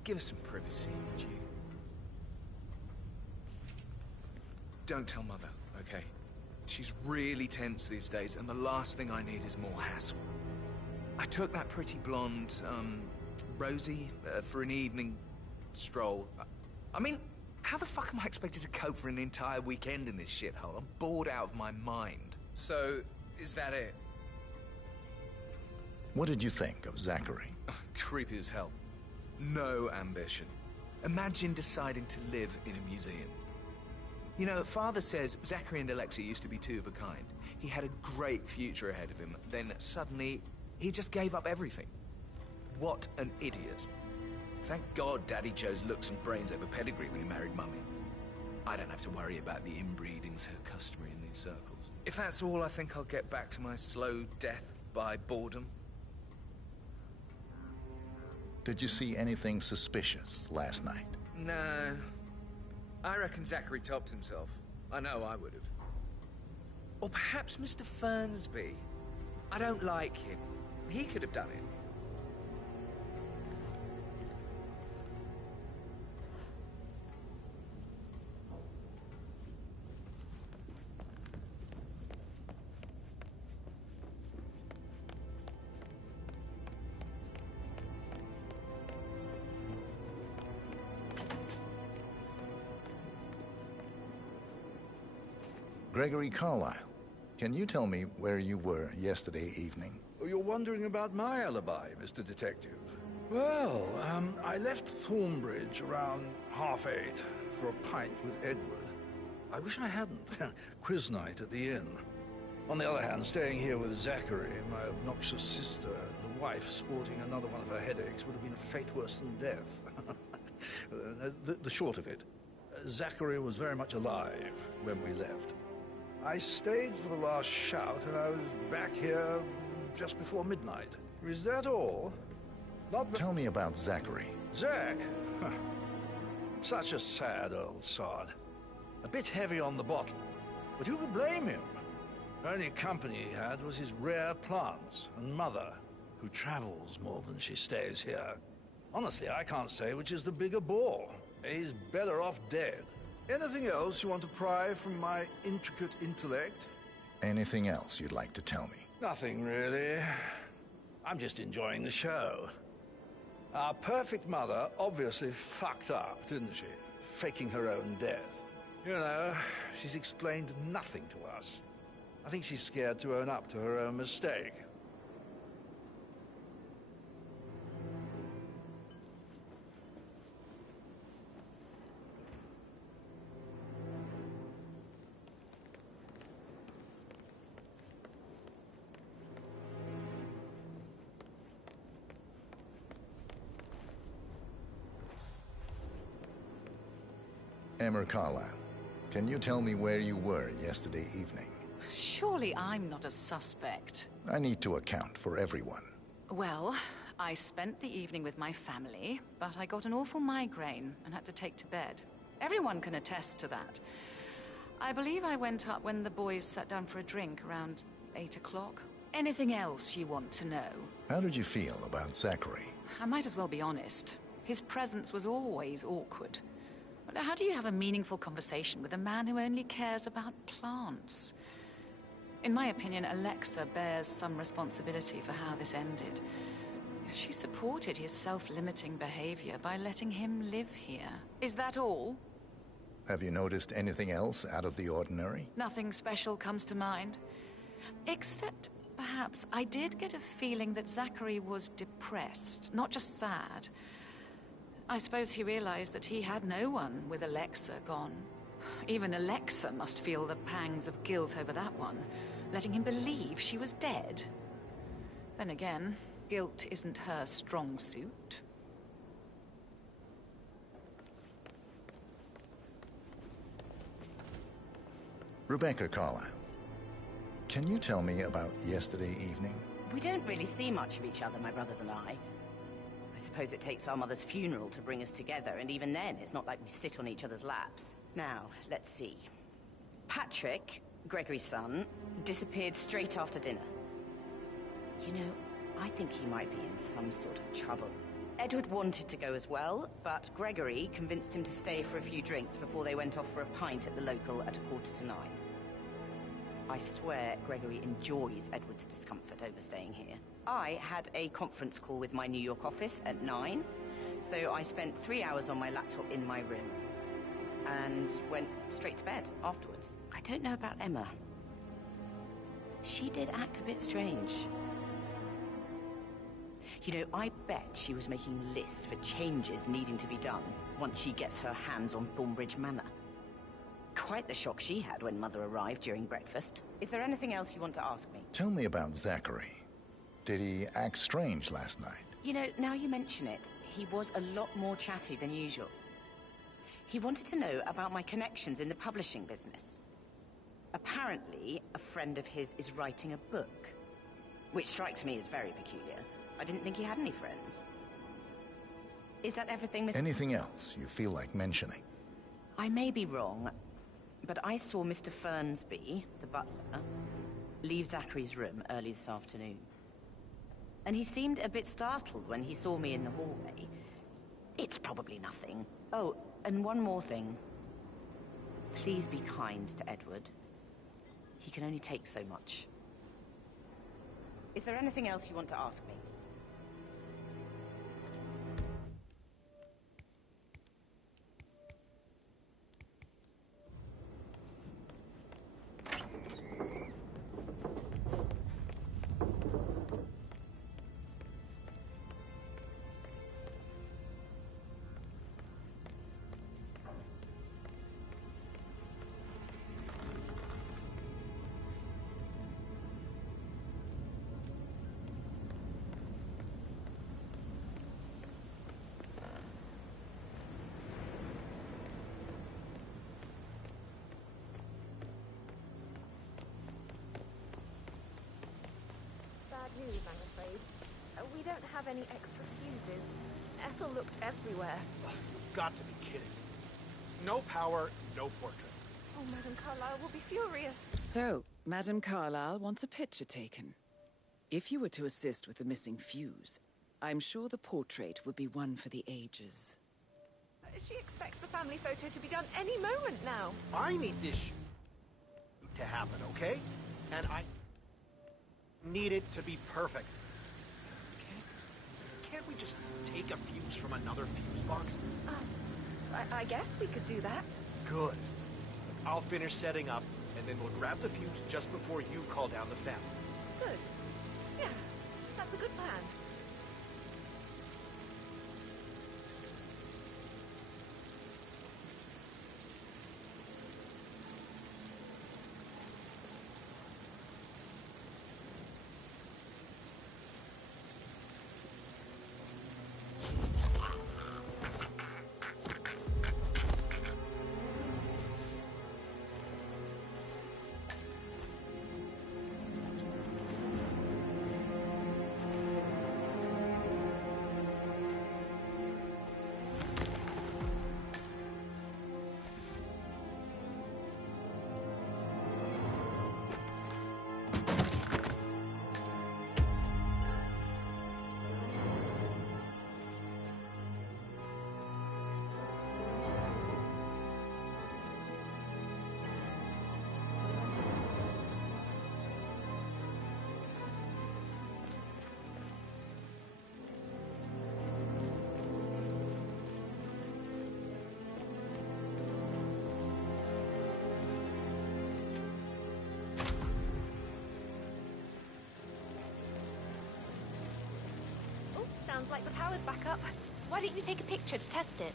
give us some privacy, would you? Don't tell Mother, okay? She's really tense these days, and the last thing I need is more hassle. I took that pretty blonde, Rosie, for an evening stroll. I mean, how the fuck am I expected to cope for an entire weekend in this shithole? I'm bored out of my mind. So, is that it? What did you think of Zachary? Creepy as hell. No ambition. Imagine deciding to live in a museum. You know, Father says Zachary and Alexa used to be two of a kind. He had a great future ahead of him. Then suddenly, he just gave up everything. What an idiot. Thank God Daddy chose looks and brains over pedigree when he married Mummy. I don't have to worry about the inbreeding so customary in these circles. If that's all, I think I'll get back to my slow death by boredom. Did you see anything suspicious last night? No. I reckon Zachary topped himself. I know I would have. Or perhaps Mr. Fernsby. I don't like him. He could have done it. Gregory Carlisle, can you tell me where you were yesterday evening? Oh, you're wondering about my alibi, Mr. Detective. Well, I left Thornbridge around 8:30 for a pint with Edward. I wish I hadn't. Quiz night at the inn. On the other hand, staying here with Zachary, my obnoxious sister, and the wife sporting another one of her headaches would have been a fate worse than death. The short of it, Zachary was very much alive when we left. I stayed for the last shout, and I was back here just before midnight. Is that all? Tell me about Zachary. Zach? Huh. Such a sad old sod. A bit heavy on the bottle, but who could blame him? Only company he had was his rare plants and mother, who travels more than she stays here. Honestly, I can't say which is the bigger bore. He's better off dead. Anything else you want to pry from my intricate intellect? Anything else you'd like to tell me? Nothing, really. I'm just enjoying the show. Our perfect mother obviously fucked up, didn't she? Faking her own death. You know, she's explained nothing to us. I think she's scared to own up to her own mistake. Emma Carlyle, can you tell me where you were yesterday evening? Surely I'm not a suspect. I need to account for everyone. Well, I spent the evening with my family, but I got an awful migraine and had to take to bed. Everyone can attest to that. I believe I went up when the boys sat down for a drink around 8 o'clock. Anything else you want to know? How did you feel about Zachary? I might as well be honest. His presence was always awkward. But how do you have a meaningful conversation with a man who only cares about plants? In my opinion, Alexa bears some responsibility for how this ended. She supported his self-limiting behavior by letting him live here. Is that all? Have you noticed anything else out of the ordinary? Nothing special comes to mind. Except, perhaps, I did get a feeling that Zachary was depressed, not just sad. I suppose he realized that he had no one with Alexa gone. Even Alexa must feel the pangs of guilt over that one, letting him believe she was dead. Then again, guilt isn't her strong suit. Rebecca Carlyle, can you tell me about yesterday evening? We don't really see much of each other, my brothers and I. I suppose it takes our mother's funeral to bring us together, and even then, it's not like we sit on each other's laps. Now, let's see. Patrick, Gregory's son, disappeared straight after dinner. You know, I think he might be in some sort of trouble. Edward wanted to go as well, but Gregory convinced him to stay for a few drinks before they went off for a pint at the local at 8:45. I swear Gregory enjoys Edward's discomfort over staying here. I had a conference call with my New York office at 9, so I spent 3 hours on my laptop in my room and went straight to bed afterwards. I don't know about Emma. She did act a bit strange. You know, I bet she was making lists for changes needing to be done once she gets her hands on Thornbridge Manor. Quite the shock she had when Mother arrived during breakfast. Is there anything else you want to ask me? Tell me about Zachary. Did he act strange last night? You know, now you mention it, he was a lot more chatty than usual. He wanted to know about my connections in the publishing business. Apparently, a friend of his is writing a book, which strikes me as very peculiar. I didn't think he had any friends. Is that everything, Mr. Anything else you feel like mentioning? I may be wrong, but I saw Mr. Fernsby, the butler, leave Zachary's room early this afternoon. And he seemed a bit startled when he saw me in the hallway. It's probably nothing. Oh, and one more thing. Please be kind to Edward. He can only take so much. Is there anything else you want to ask me? News, I'm afraid. We don't have any extra fuses. Ethel looked everywhere. You've got to be kidding. No power, no portrait. Oh, Madame Carlyle will be furious. So, Madame Carlyle wants a picture taken. If you were to assist with the missing fuse, I'm sure the portrait would be one for the ages. She expects the family photo to be done any moment now. I need this to happen, okay? And I need it to be perfect. Can't we just take a fuse from another fuse box? I guess we could do that. Good. I'll finish setting up, and then we'll grab the fuse just before you call down the family. Good. Yeah, that's a good plan. Sounds like the power's back up. Why don't you take a picture to test it?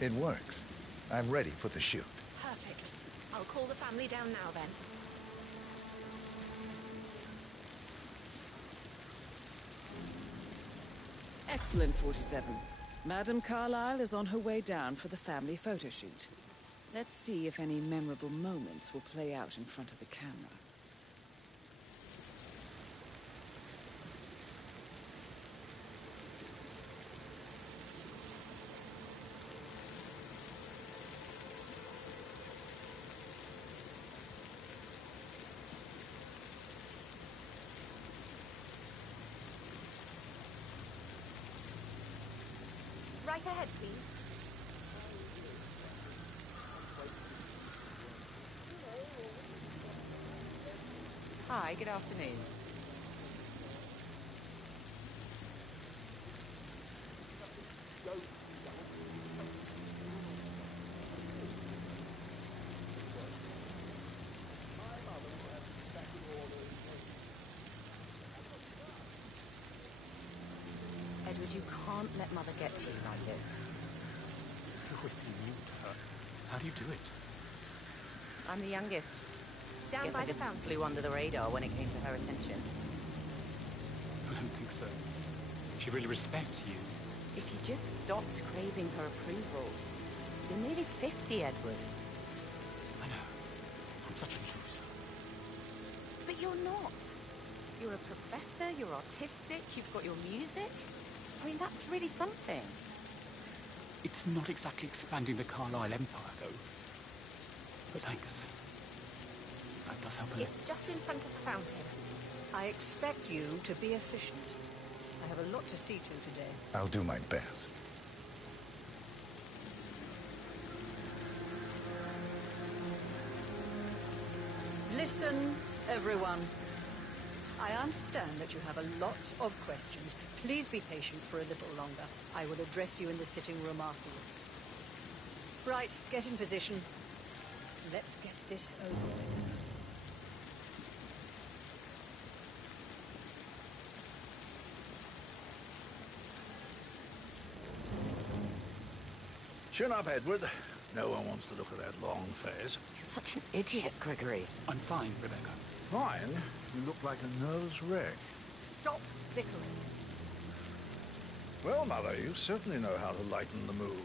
It works. I'm ready for the shoot. Perfect. I'll call the family down now then. Excellent, 47. Madame Carlyle is on her way down for the family photo shoot. Let's see if any memorable moments will play out in front of the camera. Right ahead, please. Hi, good afternoon. Edward, you can't let Mother get to you like this. You're with me, mean to her. How do you do it? I'm the youngest. Down Guess by I the just fountain. flew under the radar when it came to her attention. I don't think so. She really respects you. If you just stopped craving her approval. You're nearly 50, Edward. I know. I'm such a loser. But you're not. You're a professor, you're artistic, you've got your music. I mean, that's really something. It's not exactly expanding the Carlisle Empire, though. But thanks. That does help a little. It's just in front of the fountain. I expect you to be efficient. I have a lot to see to today. I'll do my best. Listen, everyone. I understand that you have a lot of questions. Please be patient for a little longer. I will address you in the sitting room afterwards. Right, get in position. Let's get this over with. Chin up, Edward. No one wants to look at that long face. You're such an idiot, Gregory. I'm fine, Rebecca. Fine? You look like a nervous wreck. Stop bickering. Well, Mother, you certainly know how to lighten the mood.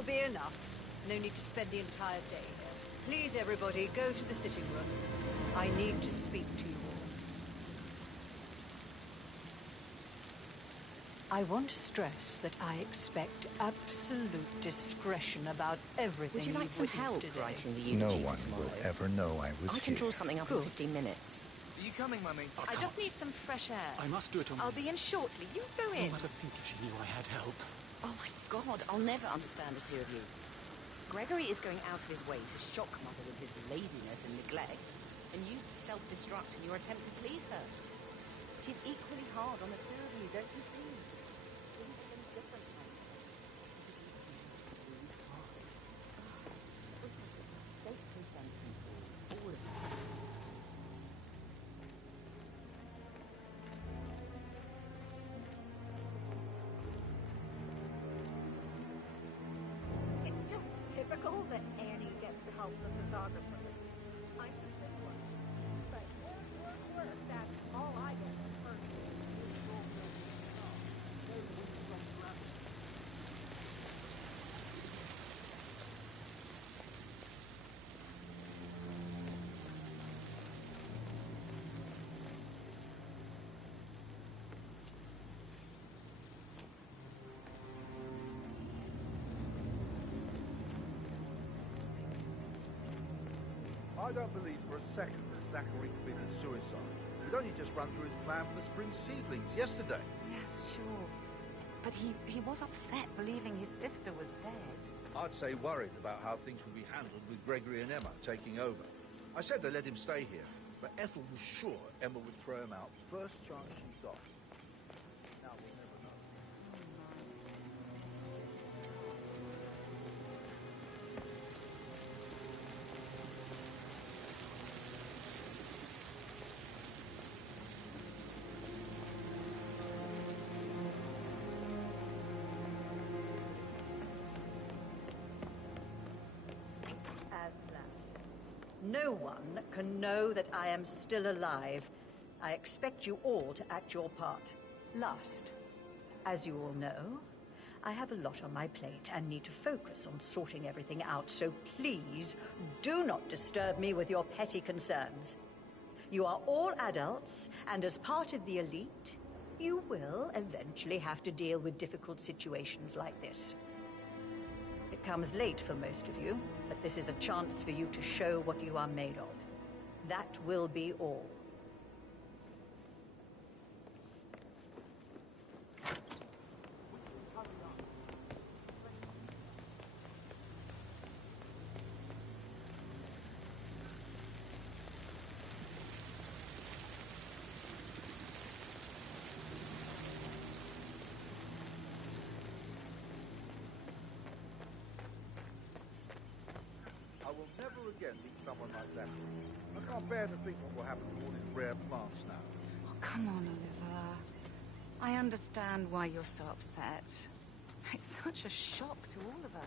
will be enough. No need to spend the entire day here. Please, everybody, go to the sitting room. I need to speak to you all. I want to stress that I expect absolute discretion about everything. Would you like you've some witnessed help today. writing the eulogy No one tomorrow? will ever know I was I can here. draw something up in 15 minutes. Are you coming, Mummy? I just need some fresh air. I must do it on I'll be in shortly. You go Oh, in. Mother, think if she knew I had help. Oh my God, I'll never understand the two of you. Gregory is going out of his way to shock Mother with his laziness and neglect, and you self-destruct in your attempt to please her. She's equally hard on the two of you, don't you see? Wouldn't make any difference, mate. All of us. It's just typical that Annie gets to help the photographer. I'm the good one. But work, that's all I get from her. I don't believe for a second that Zachary committed suicide. We'd only just run through his plan for the spring seedlings yesterday. Yes, sure. But he was upset believing his sister was dead. I'd say worried about how things would be handled with Gregory and Emma taking over. I said they let him stay here, but Ethel was sure Emma would throw him out first chance she got. Now we'll never know. As planned. No one can know that I am still alive. I expect you all to act your part. Last, as you all know, I have a lot on my plate and need to focus on sorting everything out, so please do not disturb me with your petty concerns. You are all adults, and as part of the elite, you will eventually have to deal with difficult situations like this. It comes late for most of you, but this is a chance for you to show what you are made of. That will be all. I will never again meet someone like Zachary. I can't bear to think what will happen to all his rare plants now. Oh, come on, Oliver. I understand why you're so upset. It's such a shock to all of us.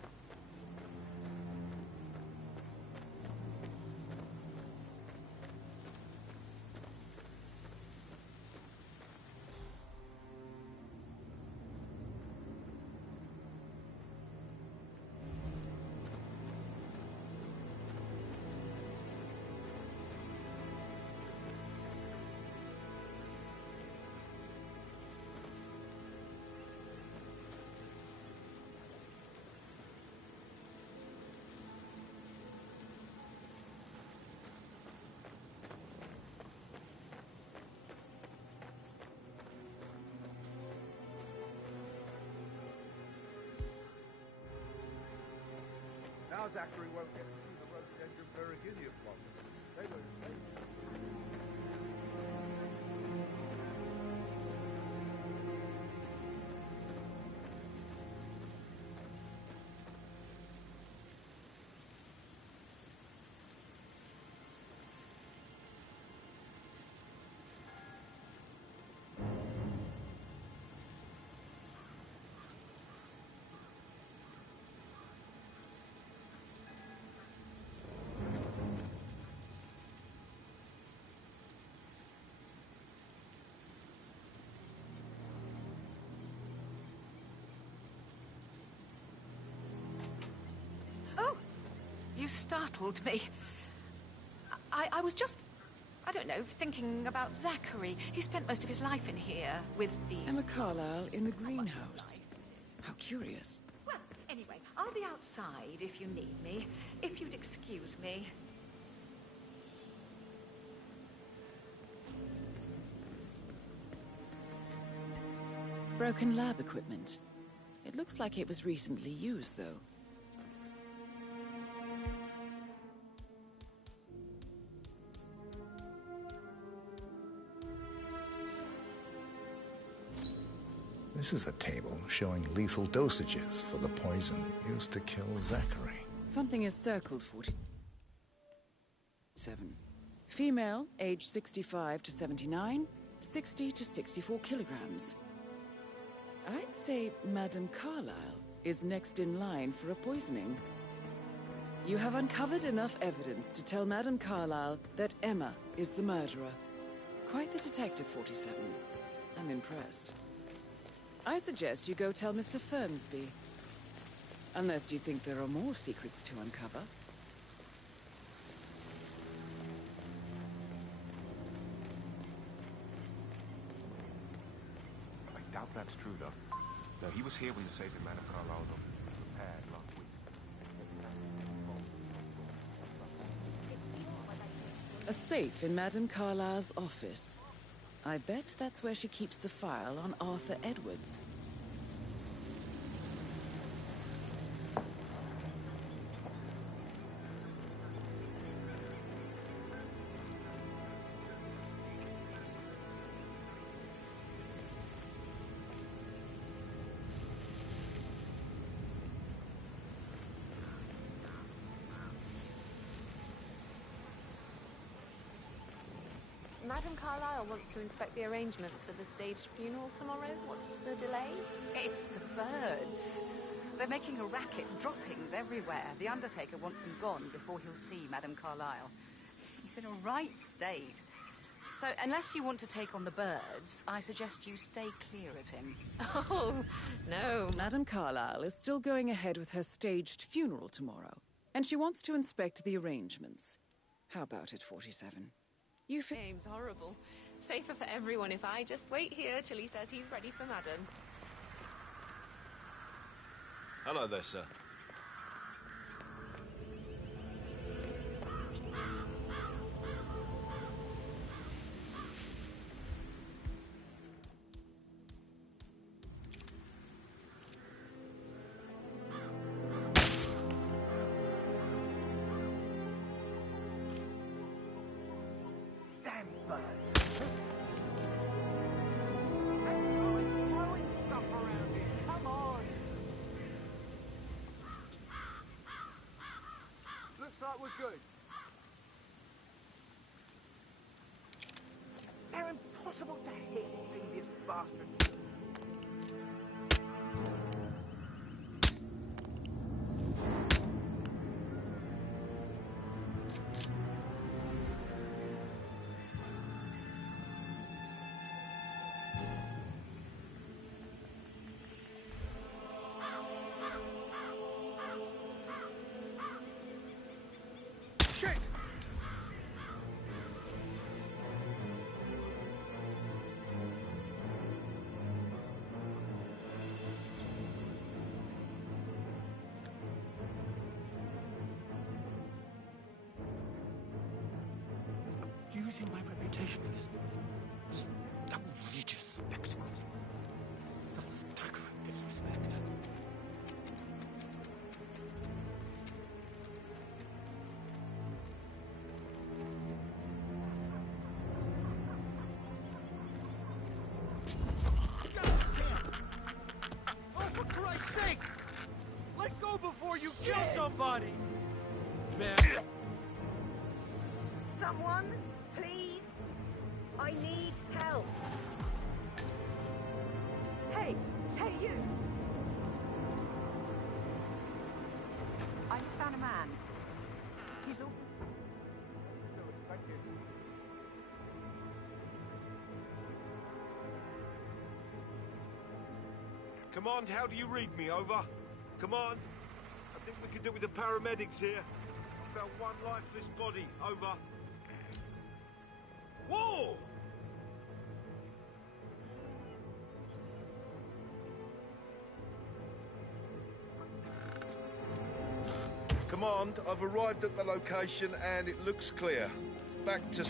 Now Zachary won't get to see the rhododendron Periginium blossom. They were his favourite. You startled me. I was just, I don't know, thinking about Zachary. He spent most of his life in here with these... Emma Carlyle in the greenhouse. How curious. Well, anyway, I'll be outside if you need me. If you'd excuse me. Broken lab equipment. It looks like it was recently used, though. This is a table showing lethal dosages for the poison used to kill Zachary. Something is circled 47. Female, age 65 to 79, 60 to 64 kilograms. I'd say Madame Carlyle is next in line for a poisoning. You have uncovered enough evidence to tell Madame Carlyle that Emma is the murderer. Quite the detective, 47. I'm impressed. I suggest you go tell Mr. Fernsby. Unless you think there are more secrets to uncover. I doubt that's true, though. No, he was here when you saved the Madame Carlyle repaired last week. A safe in Madame Carlyle's office. I bet that's where she keeps the file on Arthur Edwards. Madame Carlyle wants to inspect the arrangements for the staged funeral tomorrow. What's the delay? It's the birds. They're making a racket, droppings everywhere. The Undertaker wants them gone before he'll see Madame Carlyle. He's in a right state. So, unless you want to take on the birds, I suggest you stay clear of him. Oh, no. Madame Carlyle is still going ahead with her staged funeral tomorrow, and she wants to inspect the arrangements. How about it, 47? You Name's horrible. Safer for everyone if I just wait here till he says he's ready for Madam. Hello there, sir. Good. They're impossible to hit, devious bastards. Using my reputation for this outrageous spectacle. A staggering disrespect. Oh, for Christ's sake! Let go before you kill somebody! Man. Someone, please. I need help. Hey, you. I found a man. He's all... Thank you. Command, how do you read me? Over. Come on. I think we can do it with the paramedics here. found one lifeless body. Over. Whoa! Command, I've arrived at the location and it looks clear. Back to...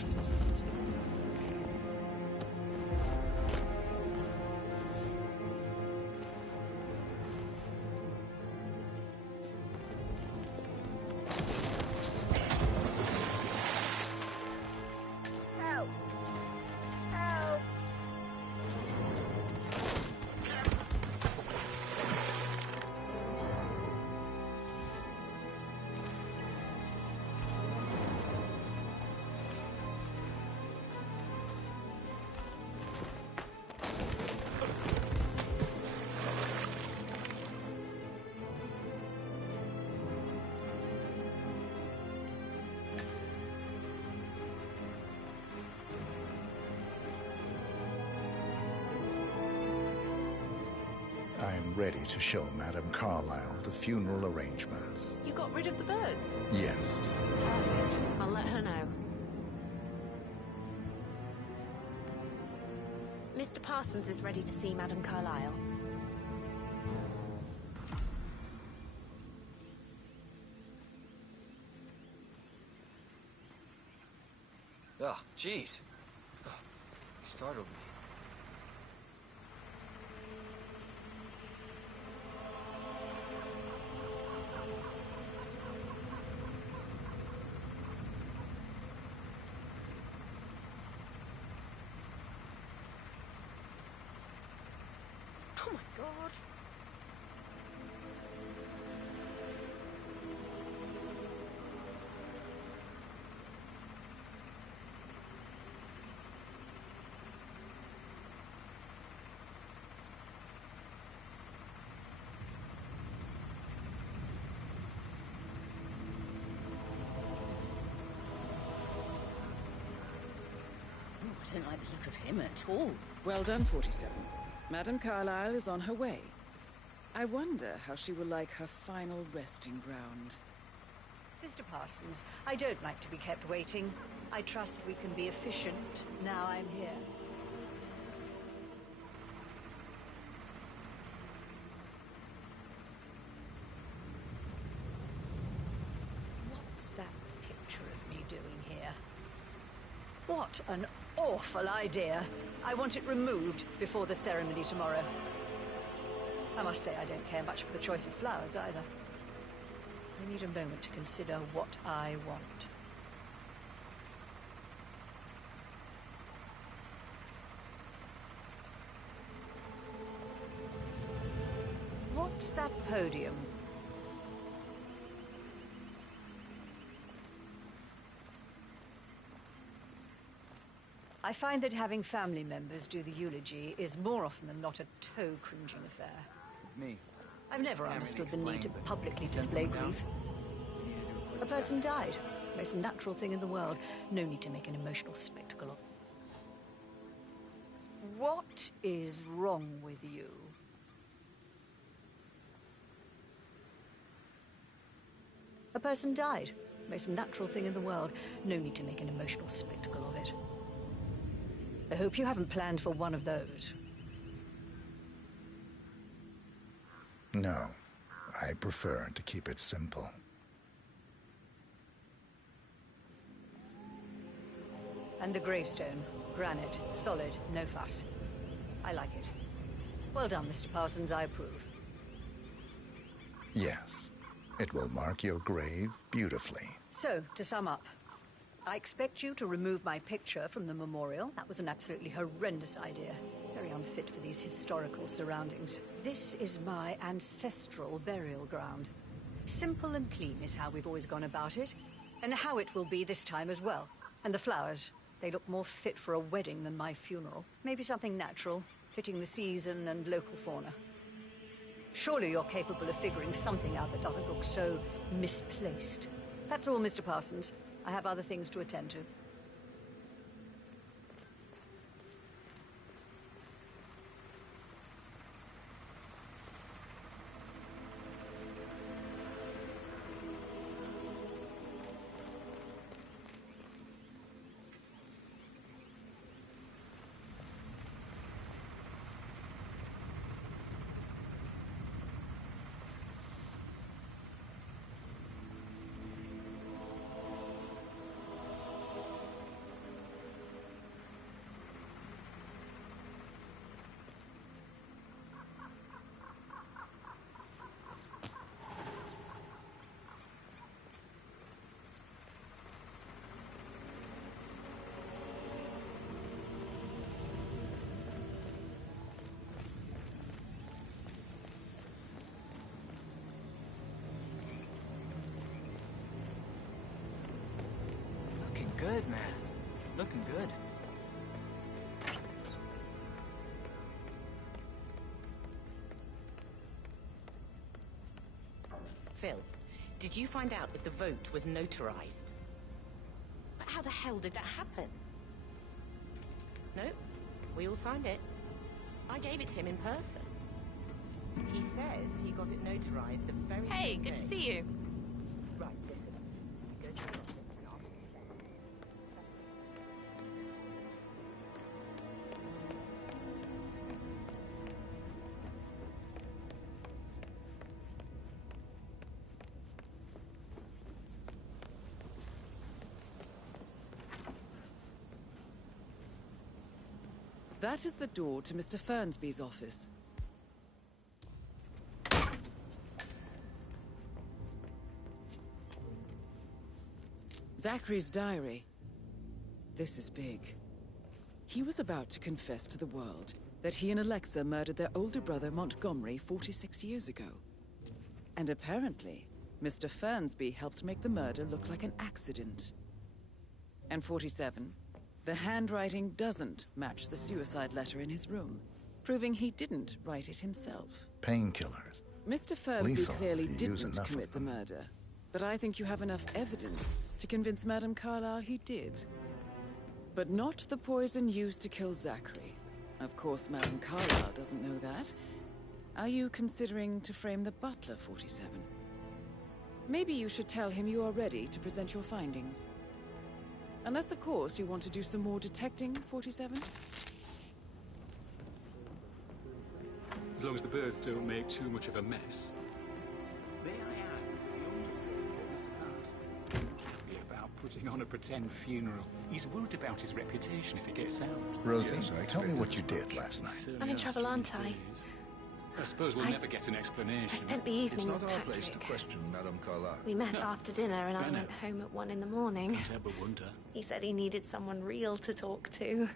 Help! Help! I'm ready to show Madame Carlyle the funeral arrangements. You got rid of the birds? Yes. Perfect. I'll let her know. Mr. Parsons is ready to see Madame Carlyle. Oh, jeez. Oh, you startled me. Oh my god. I don't like the look of him at all. Well done, 47. Madame Carlyle is on her way. I wonder how she will like her final resting ground. Mr. Parsons, I don't like to be kept waiting. I trust we can be efficient now I'm here. What's that picture of me doing here? What an awful idea. I want it removed before the ceremony tomorrow. I must say I don't care much for the choice of flowers either. I need a moment to consider what I want. What's that podium? I find that having family members do the eulogy is more often than not a toe-cringing affair. It's me. I've never understood the need to publicly display grief. A person died. Most natural thing in the world. No need to make an emotional spectacle of it. What is wrong with you? A person died. Most natural thing in the world. No need to make an emotional spectacle of it. I hope you haven't planned for one of those. No, I prefer to keep it simple. And the gravestone. Granite. Solid. No fuss. I like it. Well done, Mr. Parsons. I approve. Yes, it will mark your grave beautifully. So, to sum up, I expect you to remove my picture from the memorial. That was an absolutely horrendous idea. Very unfit for these historical surroundings. This is my ancestral burial ground. Simple and clean is how we've always gone about it, and how it will be this time as well. And the flowers, they look more fit for a wedding than my funeral. Maybe something natural, fitting the season and local fauna. Surely you're capable of figuring something out that doesn't look so misplaced. That's all, Mr. Parsons. I have other things to attend to. looking good. Phil, did you find out if the vote was notarized? But how the hell did that happen? No, we all signed it. I gave it to him in person. He says he got it notarized the very Hey, same good to day. see you. Right, listen. Go to your office and ask him. That is the door to Mr. Fernsby's office. Zachary's diary. This is big. He was about to confess to the world that he and Alexa murdered their older brother Montgomery 46 years ago. And apparently, Mr. Fernsby helped make the murder look like an accident. And 47, the handwriting doesn't match the suicide letter in his room, proving he didn't write it himself. Painkillers. Mr. Fernsby Lethal clearly if you use didn't enough of commit the murder, but I think you have enough evidence to convince Madame Carlyle he did. But not the poison used to kill Zachary. Of course, Madame Carlyle doesn't know that. Are you considering to frame the butler, 47? Maybe you should tell him you are ready to present your findings. Unless, of course, you want to do some more detecting, 47? As long as the birds don't make too much of a mess. May I add, Be about putting on a pretend funeral. He's worried about his reputation if it gets out. Rosie, tell me what you did last night. I'm in trouble, aren't I? I suppose we'll never get an explanation. I spent the evening It's not with our Patrick. place to question Madame Carlyle. We met after dinner and I went home at 1 in the morning. Can't help but wonder. He said he needed someone real to talk to.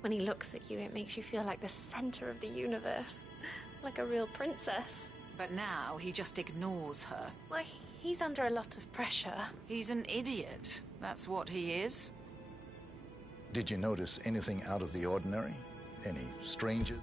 When he looks at you, it makes you feel like the center of the universe. Like a real princess. But now he just ignores her. Well, he's under a lot of pressure. He's an idiot. That's what he is. Did you notice anything out of the ordinary? Any strangers?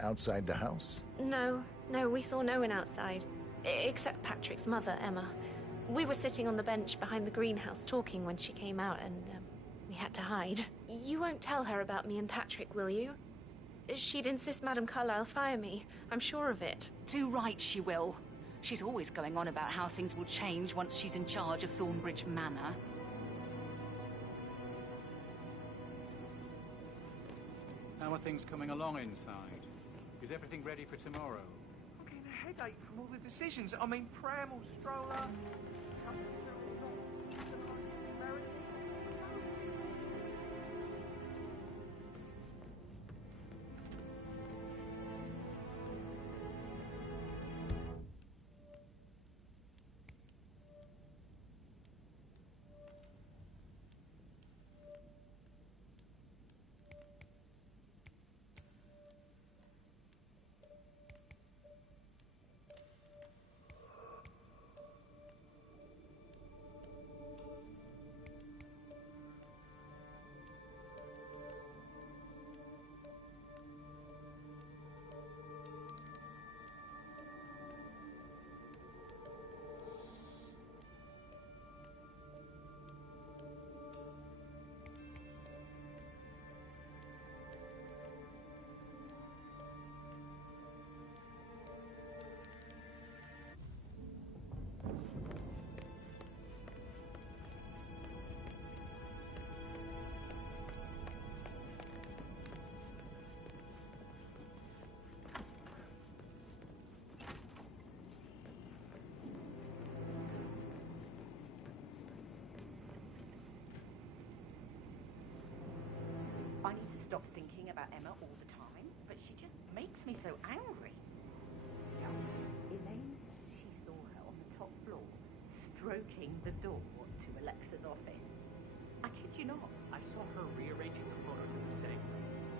Outside the house? No, we saw no one outside. Except Patrick's mother, Emma. We were sitting on the bench behind the greenhouse talking when she came out and we had to hide. You won't tell her about me and Patrick, will you? She'd insist Madame Carlyle fire me. I'm sure of it. Too right she will. She's always going on about how things will change once she's in charge of Thornbridge Manor. how are things coming along inside? Is everything ready for tomorrow? I'm getting a headache from all the decisions. I mean, pram or stroller. so angry? Elaine says she saw her on the top floor, stroking the door to Alexa's office. I kid you not. I saw her rearranging the photos in the safe,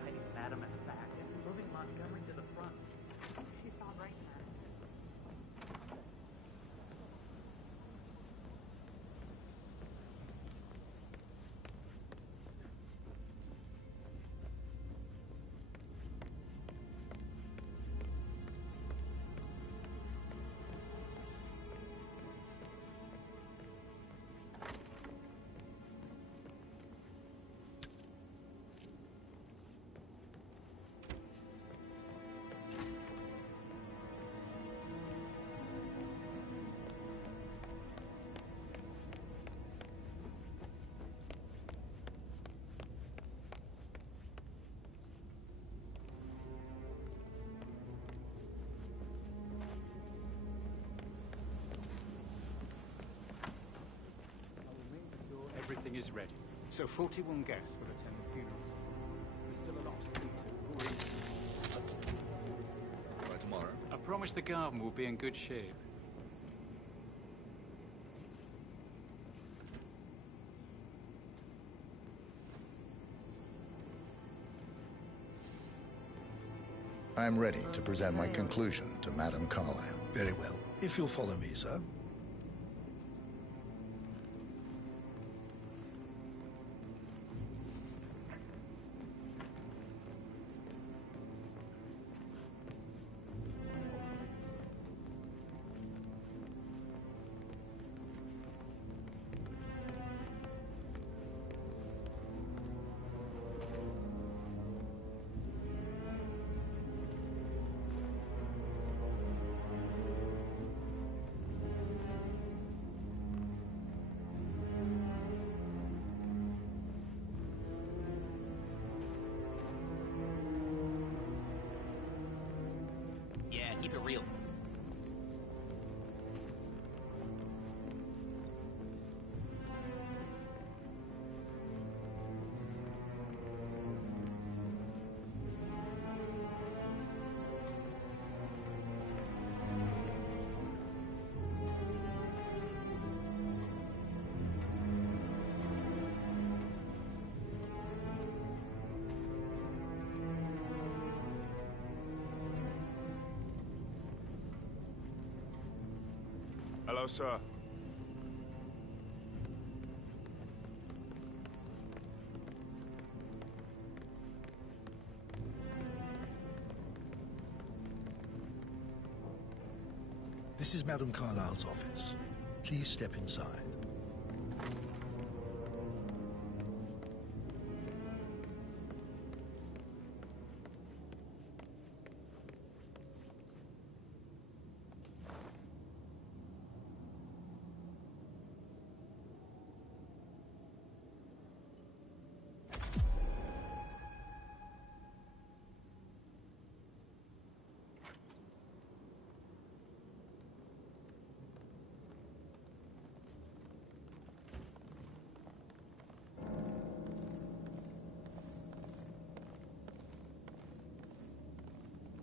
hiding Madam at the back and moving Montgomery to the front. She's all right now. Everything is ready. So 41 guests will attend the funerals. There's still a lot to see to. By tomorrow? I promise the garden will be in good shape. I'm ready to present my conclusion to Madame Carlyle. Very well. If you'll follow me, sir. Yeah, keep it real. Hello, sir. This is Madame Carlyle's office. Please step inside.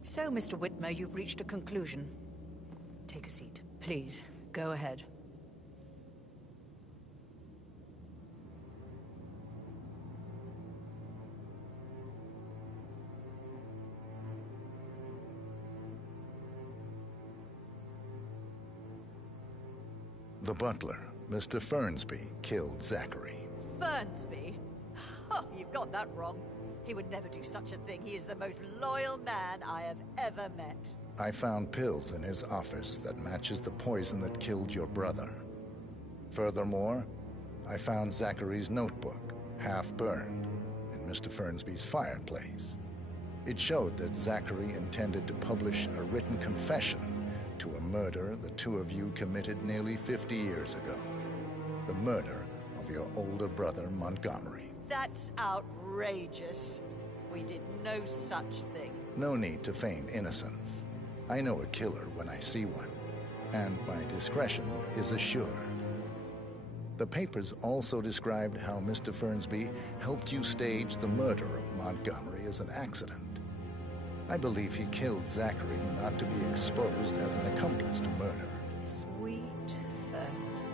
So, Mr. Whitmer, you've reached a conclusion. Take a seat. Please, go ahead. The butler, Mr. Fernsby, killed Zachary. Fernsby? Oh, you've got that wrong. He would never do such a thing. He is the most loyal man I have ever met. I found pills in his office that matches the poison that killed your brother. Furthermore, I found Zachary's notebook, half burned, in Mr. Fernsby's fireplace. It showed that Zachary intended to publish a written confession to a murder the two of you committed nearly 50 years ago. The murder of your older brother, Montgomery. That's outrageous. We did no such thing. No need to feign innocence. I know a killer when I see one, and my discretion is assured. The papers also described how Mr. Fernsby helped you stage the murder of Montgomery as an accident. I believe he killed Zachary not to be exposed as an accomplice to murder. Sweet Fernsby.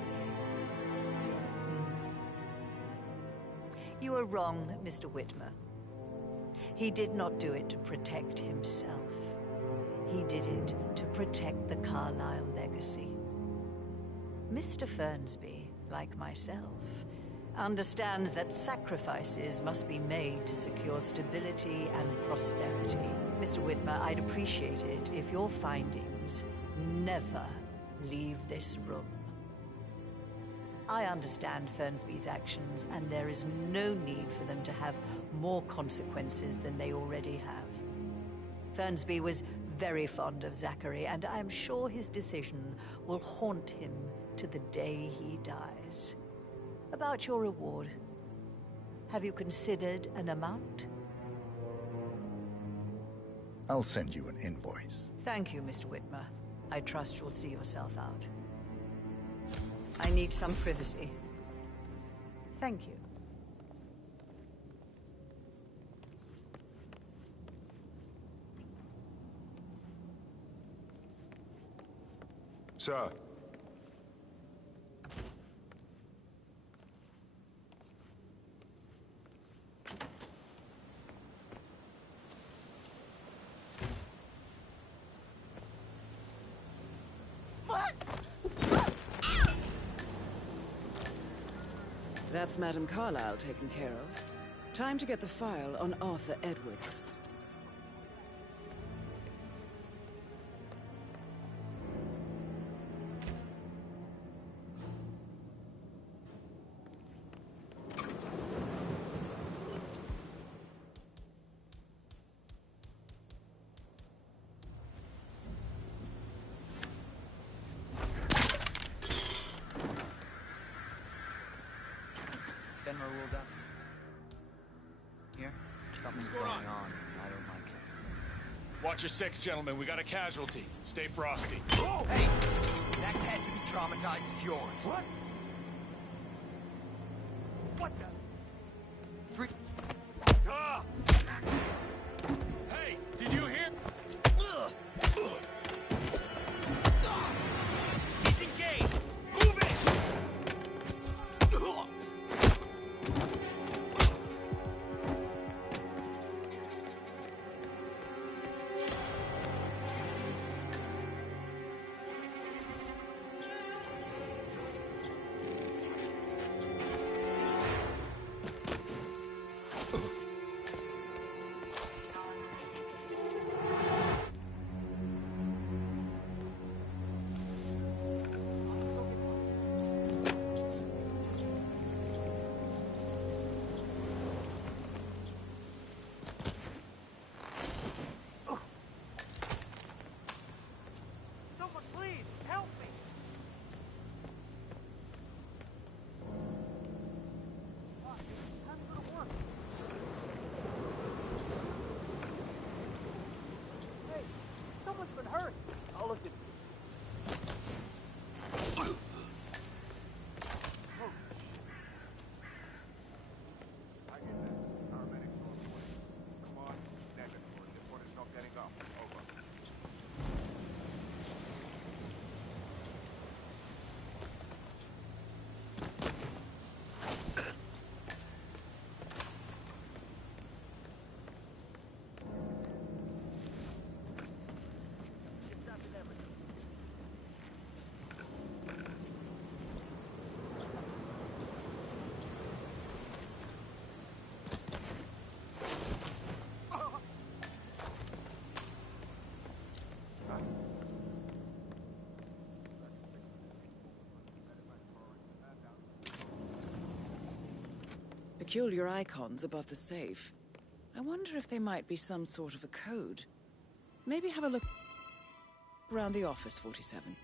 You are wrong, Mr. Whitmer. He did not do it to protect himself. He did it to protect the Carlyle legacy. Mr. Fernsby, like myself, understands that sacrifices must be made to secure stability and prosperity. Mr. Whitmer, I'd appreciate it if your findings never leave this room. I understand Fernsby's actions, and there is no need for them to have more consequences than they already have. Fernsby was very fond of Zachary, and I am sure his decision will haunt him to the day he dies. About your reward, have you considered an amount? I'll send you an invoice. Thank you, Mr. Whitmer. I trust you'll see yourself out. I need some privacy. Thank you. Sir. That's Madame Carlyle taken care of. Time to get the file on Arthur Edwards. Fenrir ruled up. Here? Something's going on. I don't like it. Watch your six, gentlemen. We got a casualty. Stay frosty. Oh, hey! That cat to be traumatized is yours. What? What the? Freak. Ah! Hey, did you hear? He's engaged! Move it! Someone, please, help me! Time to go to work. Hey, someone's been hurt. I'll look at I get that. Paramedics on the way. Come on. Negative. Report is not getting up. Over. Peculiar icons above the safe. I wonder if they might be some sort of a code. Maybe have a look around the office, 47.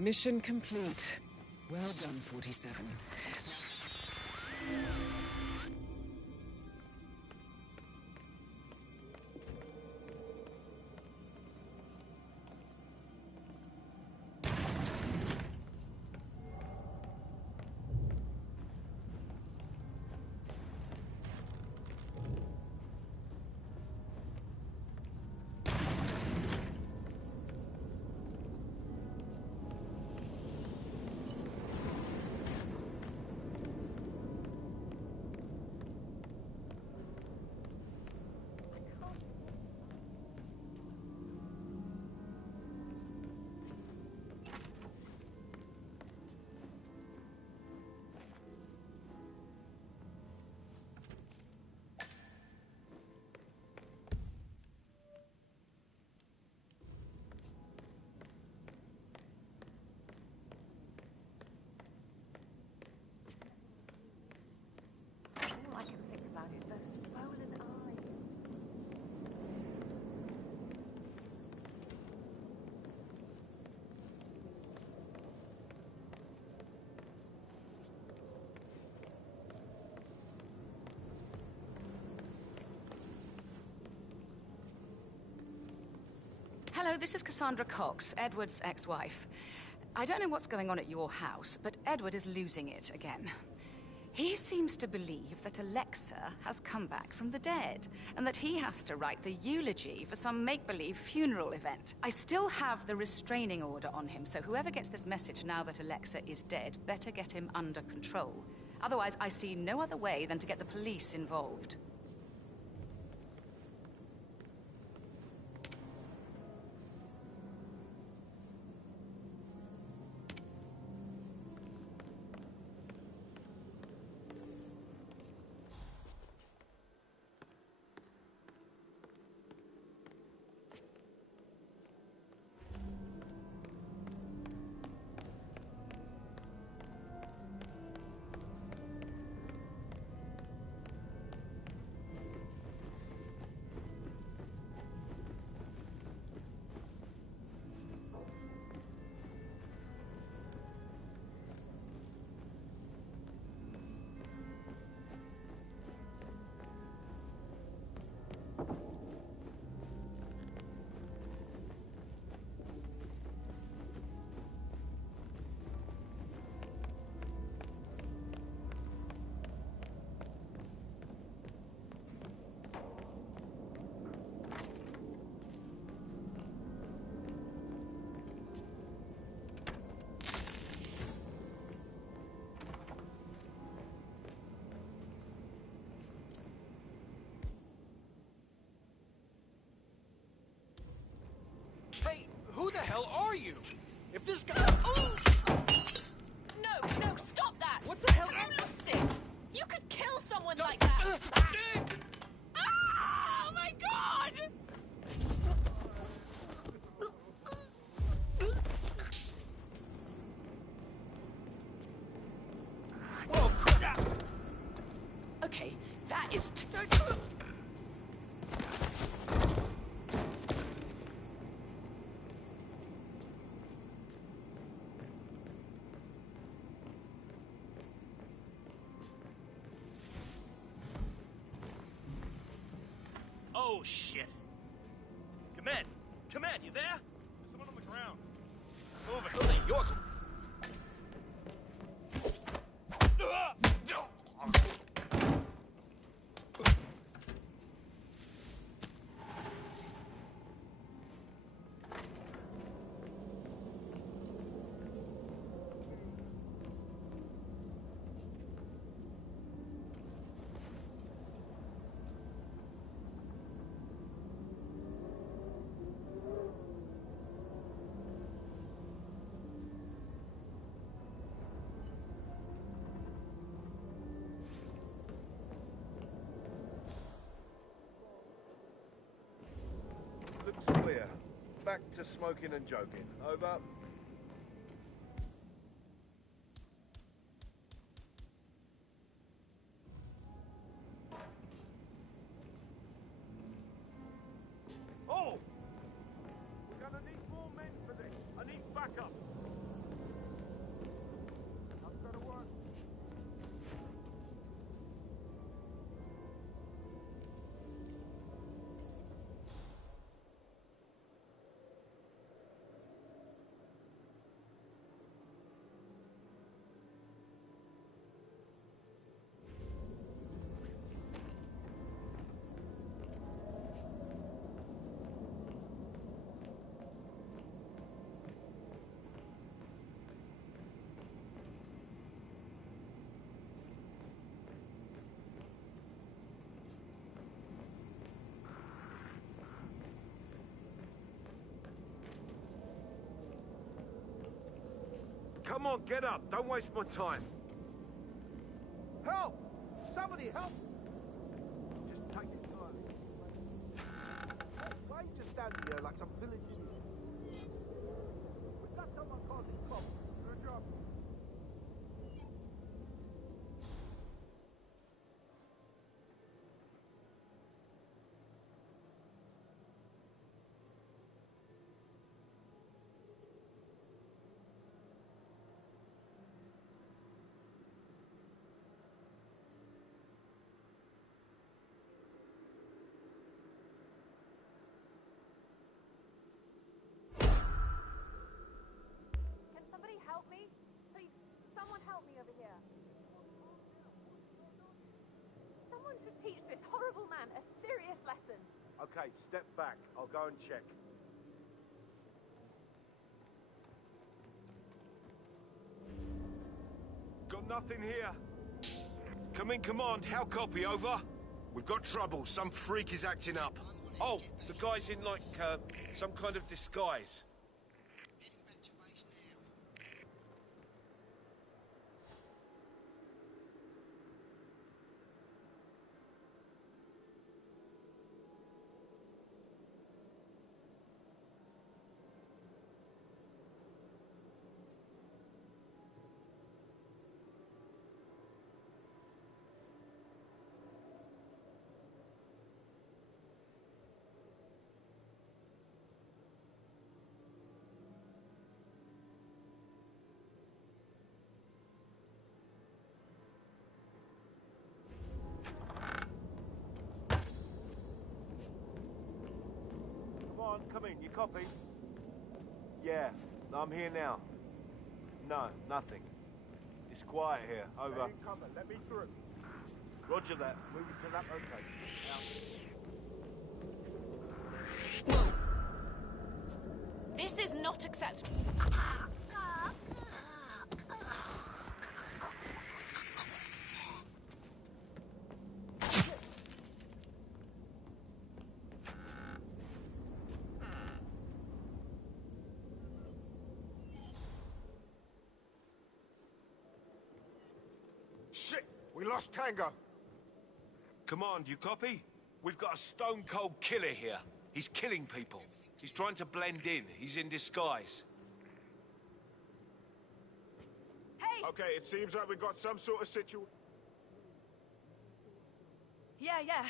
Mission complete. Well done, 47. All I can think about is the swollen eye. Hello, this is Cassandra Cox, Edward's ex-wife. I don't know what's going on at your house, but Edward is losing it again. He seems to believe that Alexa has come back from the dead, and that he has to write the eulogy for some make-believe funeral event. I still have the restraining order on him, so whoever gets this message now that Alexa is dead better get him under control. Otherwise, I see no other way than to get the police involved. Hey, who the hell are you? If this guy... No, stop that! What the hell? Have you lost it? You could kill someone like that! Oh my god! Whoa, crap! Okay, that is... Oh, shit. Command, you there? There's someone on the ground. Move it. Those ain't yours. Looks clear. Back to smoking and joking. Over. Oh! We're gonna need more men for this. I need backup. Come on, get up. Don't waste my time. Help! Somebody help! Just take it slowly. Why are you just standing here like some village idiot? We've got someone causing trouble. Good job. Can somebody help me? Please, someone help me over here. Someone should teach this horrible man a serious lesson. Okay, step back. I'll go and check. Got nothing here. Come in, command. How copy, over? We've got trouble. Some freak is acting up. Oh, the guy's in, like, some kind of disguise. Come in, you copy? Yeah, I'm here now. No, nothing. It's quiet here, over. Incoming, let me through. Roger that. Moving to that, okay. Whoa! This is not acceptable. Shit! We lost Tango. Command, you copy? We've got a stone-cold killer here. He's killing people. He's trying to blend in. He's in disguise. Hey! Okay, it seems like we've got some sort of situation. Yeah.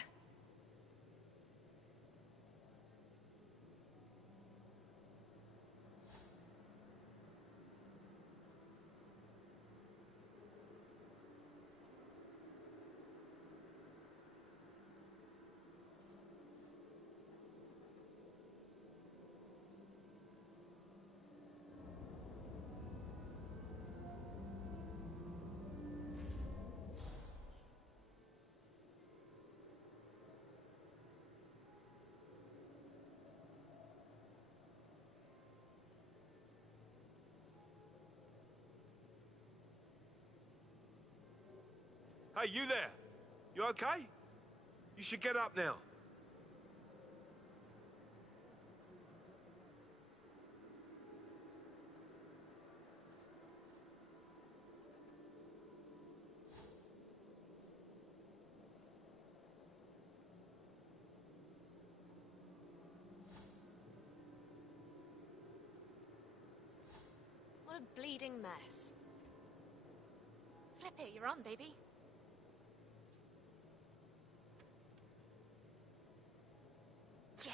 Hey, you there? You okay? You should get up now. What a bleeding mess. Flip it, you're on, baby. Yeah.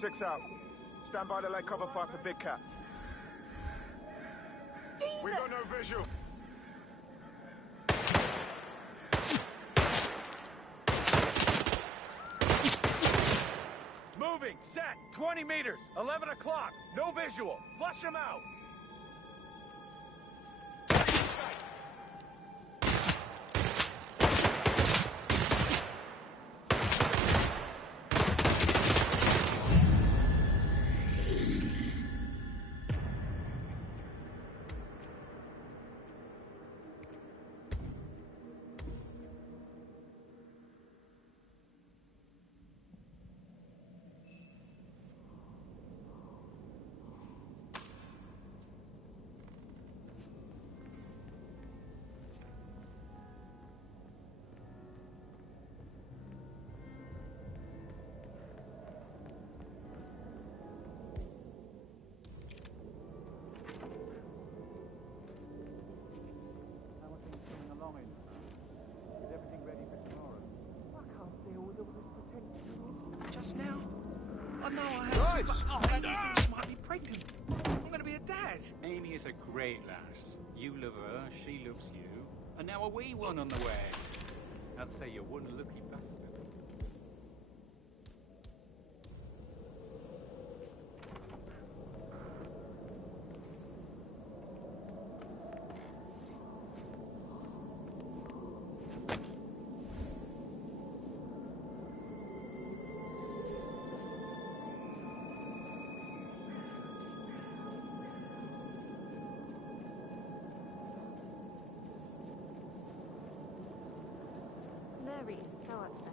6 out. Stand by to lay cover fire for Big Cat. We got no visual. Moving, set, 20 meters, 11 o'clock, no visual. Flush them out. Just now? I know I had to, but I might be pregnant. I'm gonna be a dad. Amy is a great lass. You love her, she loves you, and now a wee one on the way. I'd say you're one lucky bastard. Mary is so upset.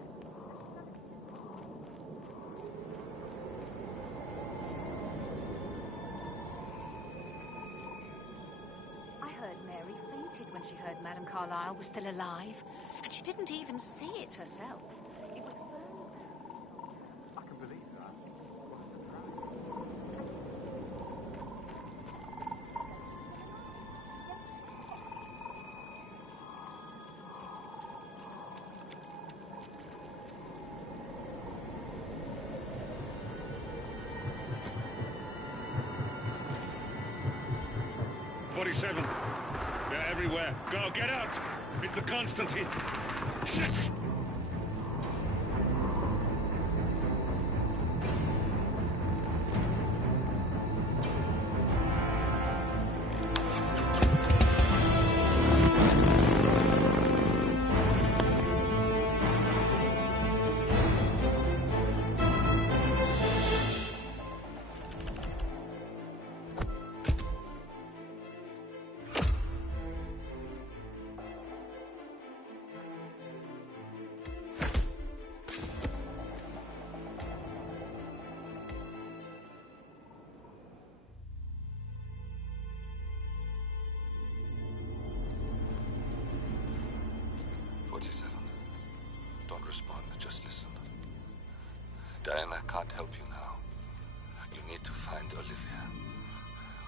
I heard Mary fainted when she heard Madame Carlyle was still alive, and she didn't even see it herself. It was I can believe that. They're everywhere. Go, get out! It's the Constantine. Shit! Don't respond, just listen. Diana can't help you now. You need to find Olivia.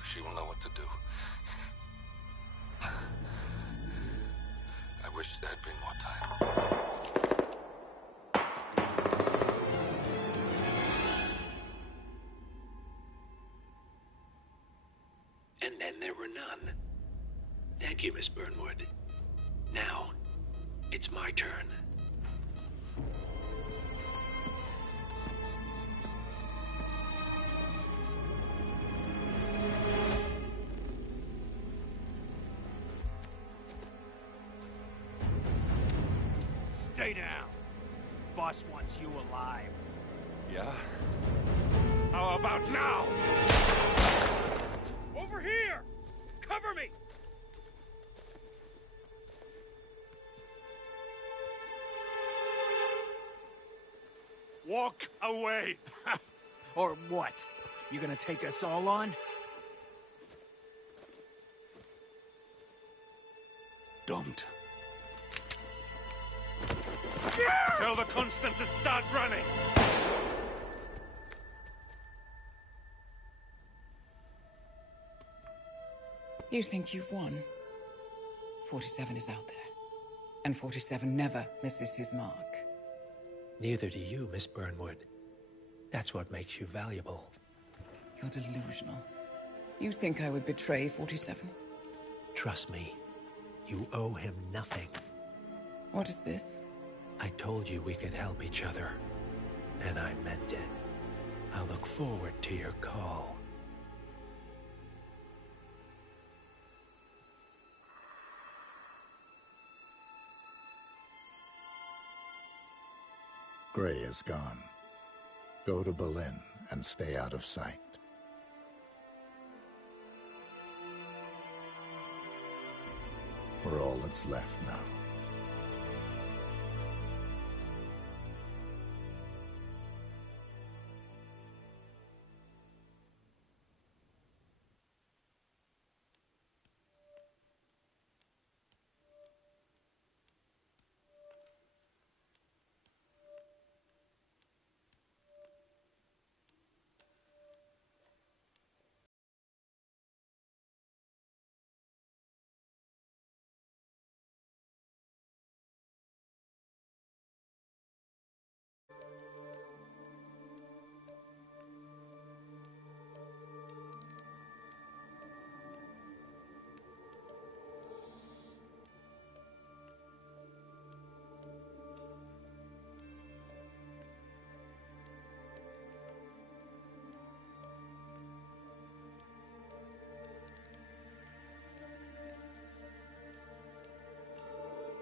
She will know what to do. I wish there had been more time. And then there were none. Thank you, Miss Burnwood. Now, it's my turn. Stay down. Boss wants you alive. Yeah? How about now? Over here! Cover me! Walk away! Or what? You gonna take us all on? Don't. Tell the Constant to start running! You think you've won? 47 is out there. And 47 never misses his mark. Neither do you, Miss Burnwood. That's what makes you valuable. You're delusional. You think I would betray 47? Trust me, you owe him nothing. What is this? I told you we could help each other, and I meant it. I'll look forward to your call. Gray is gone. Go to Berlin and stay out of sight. We're all that's left now.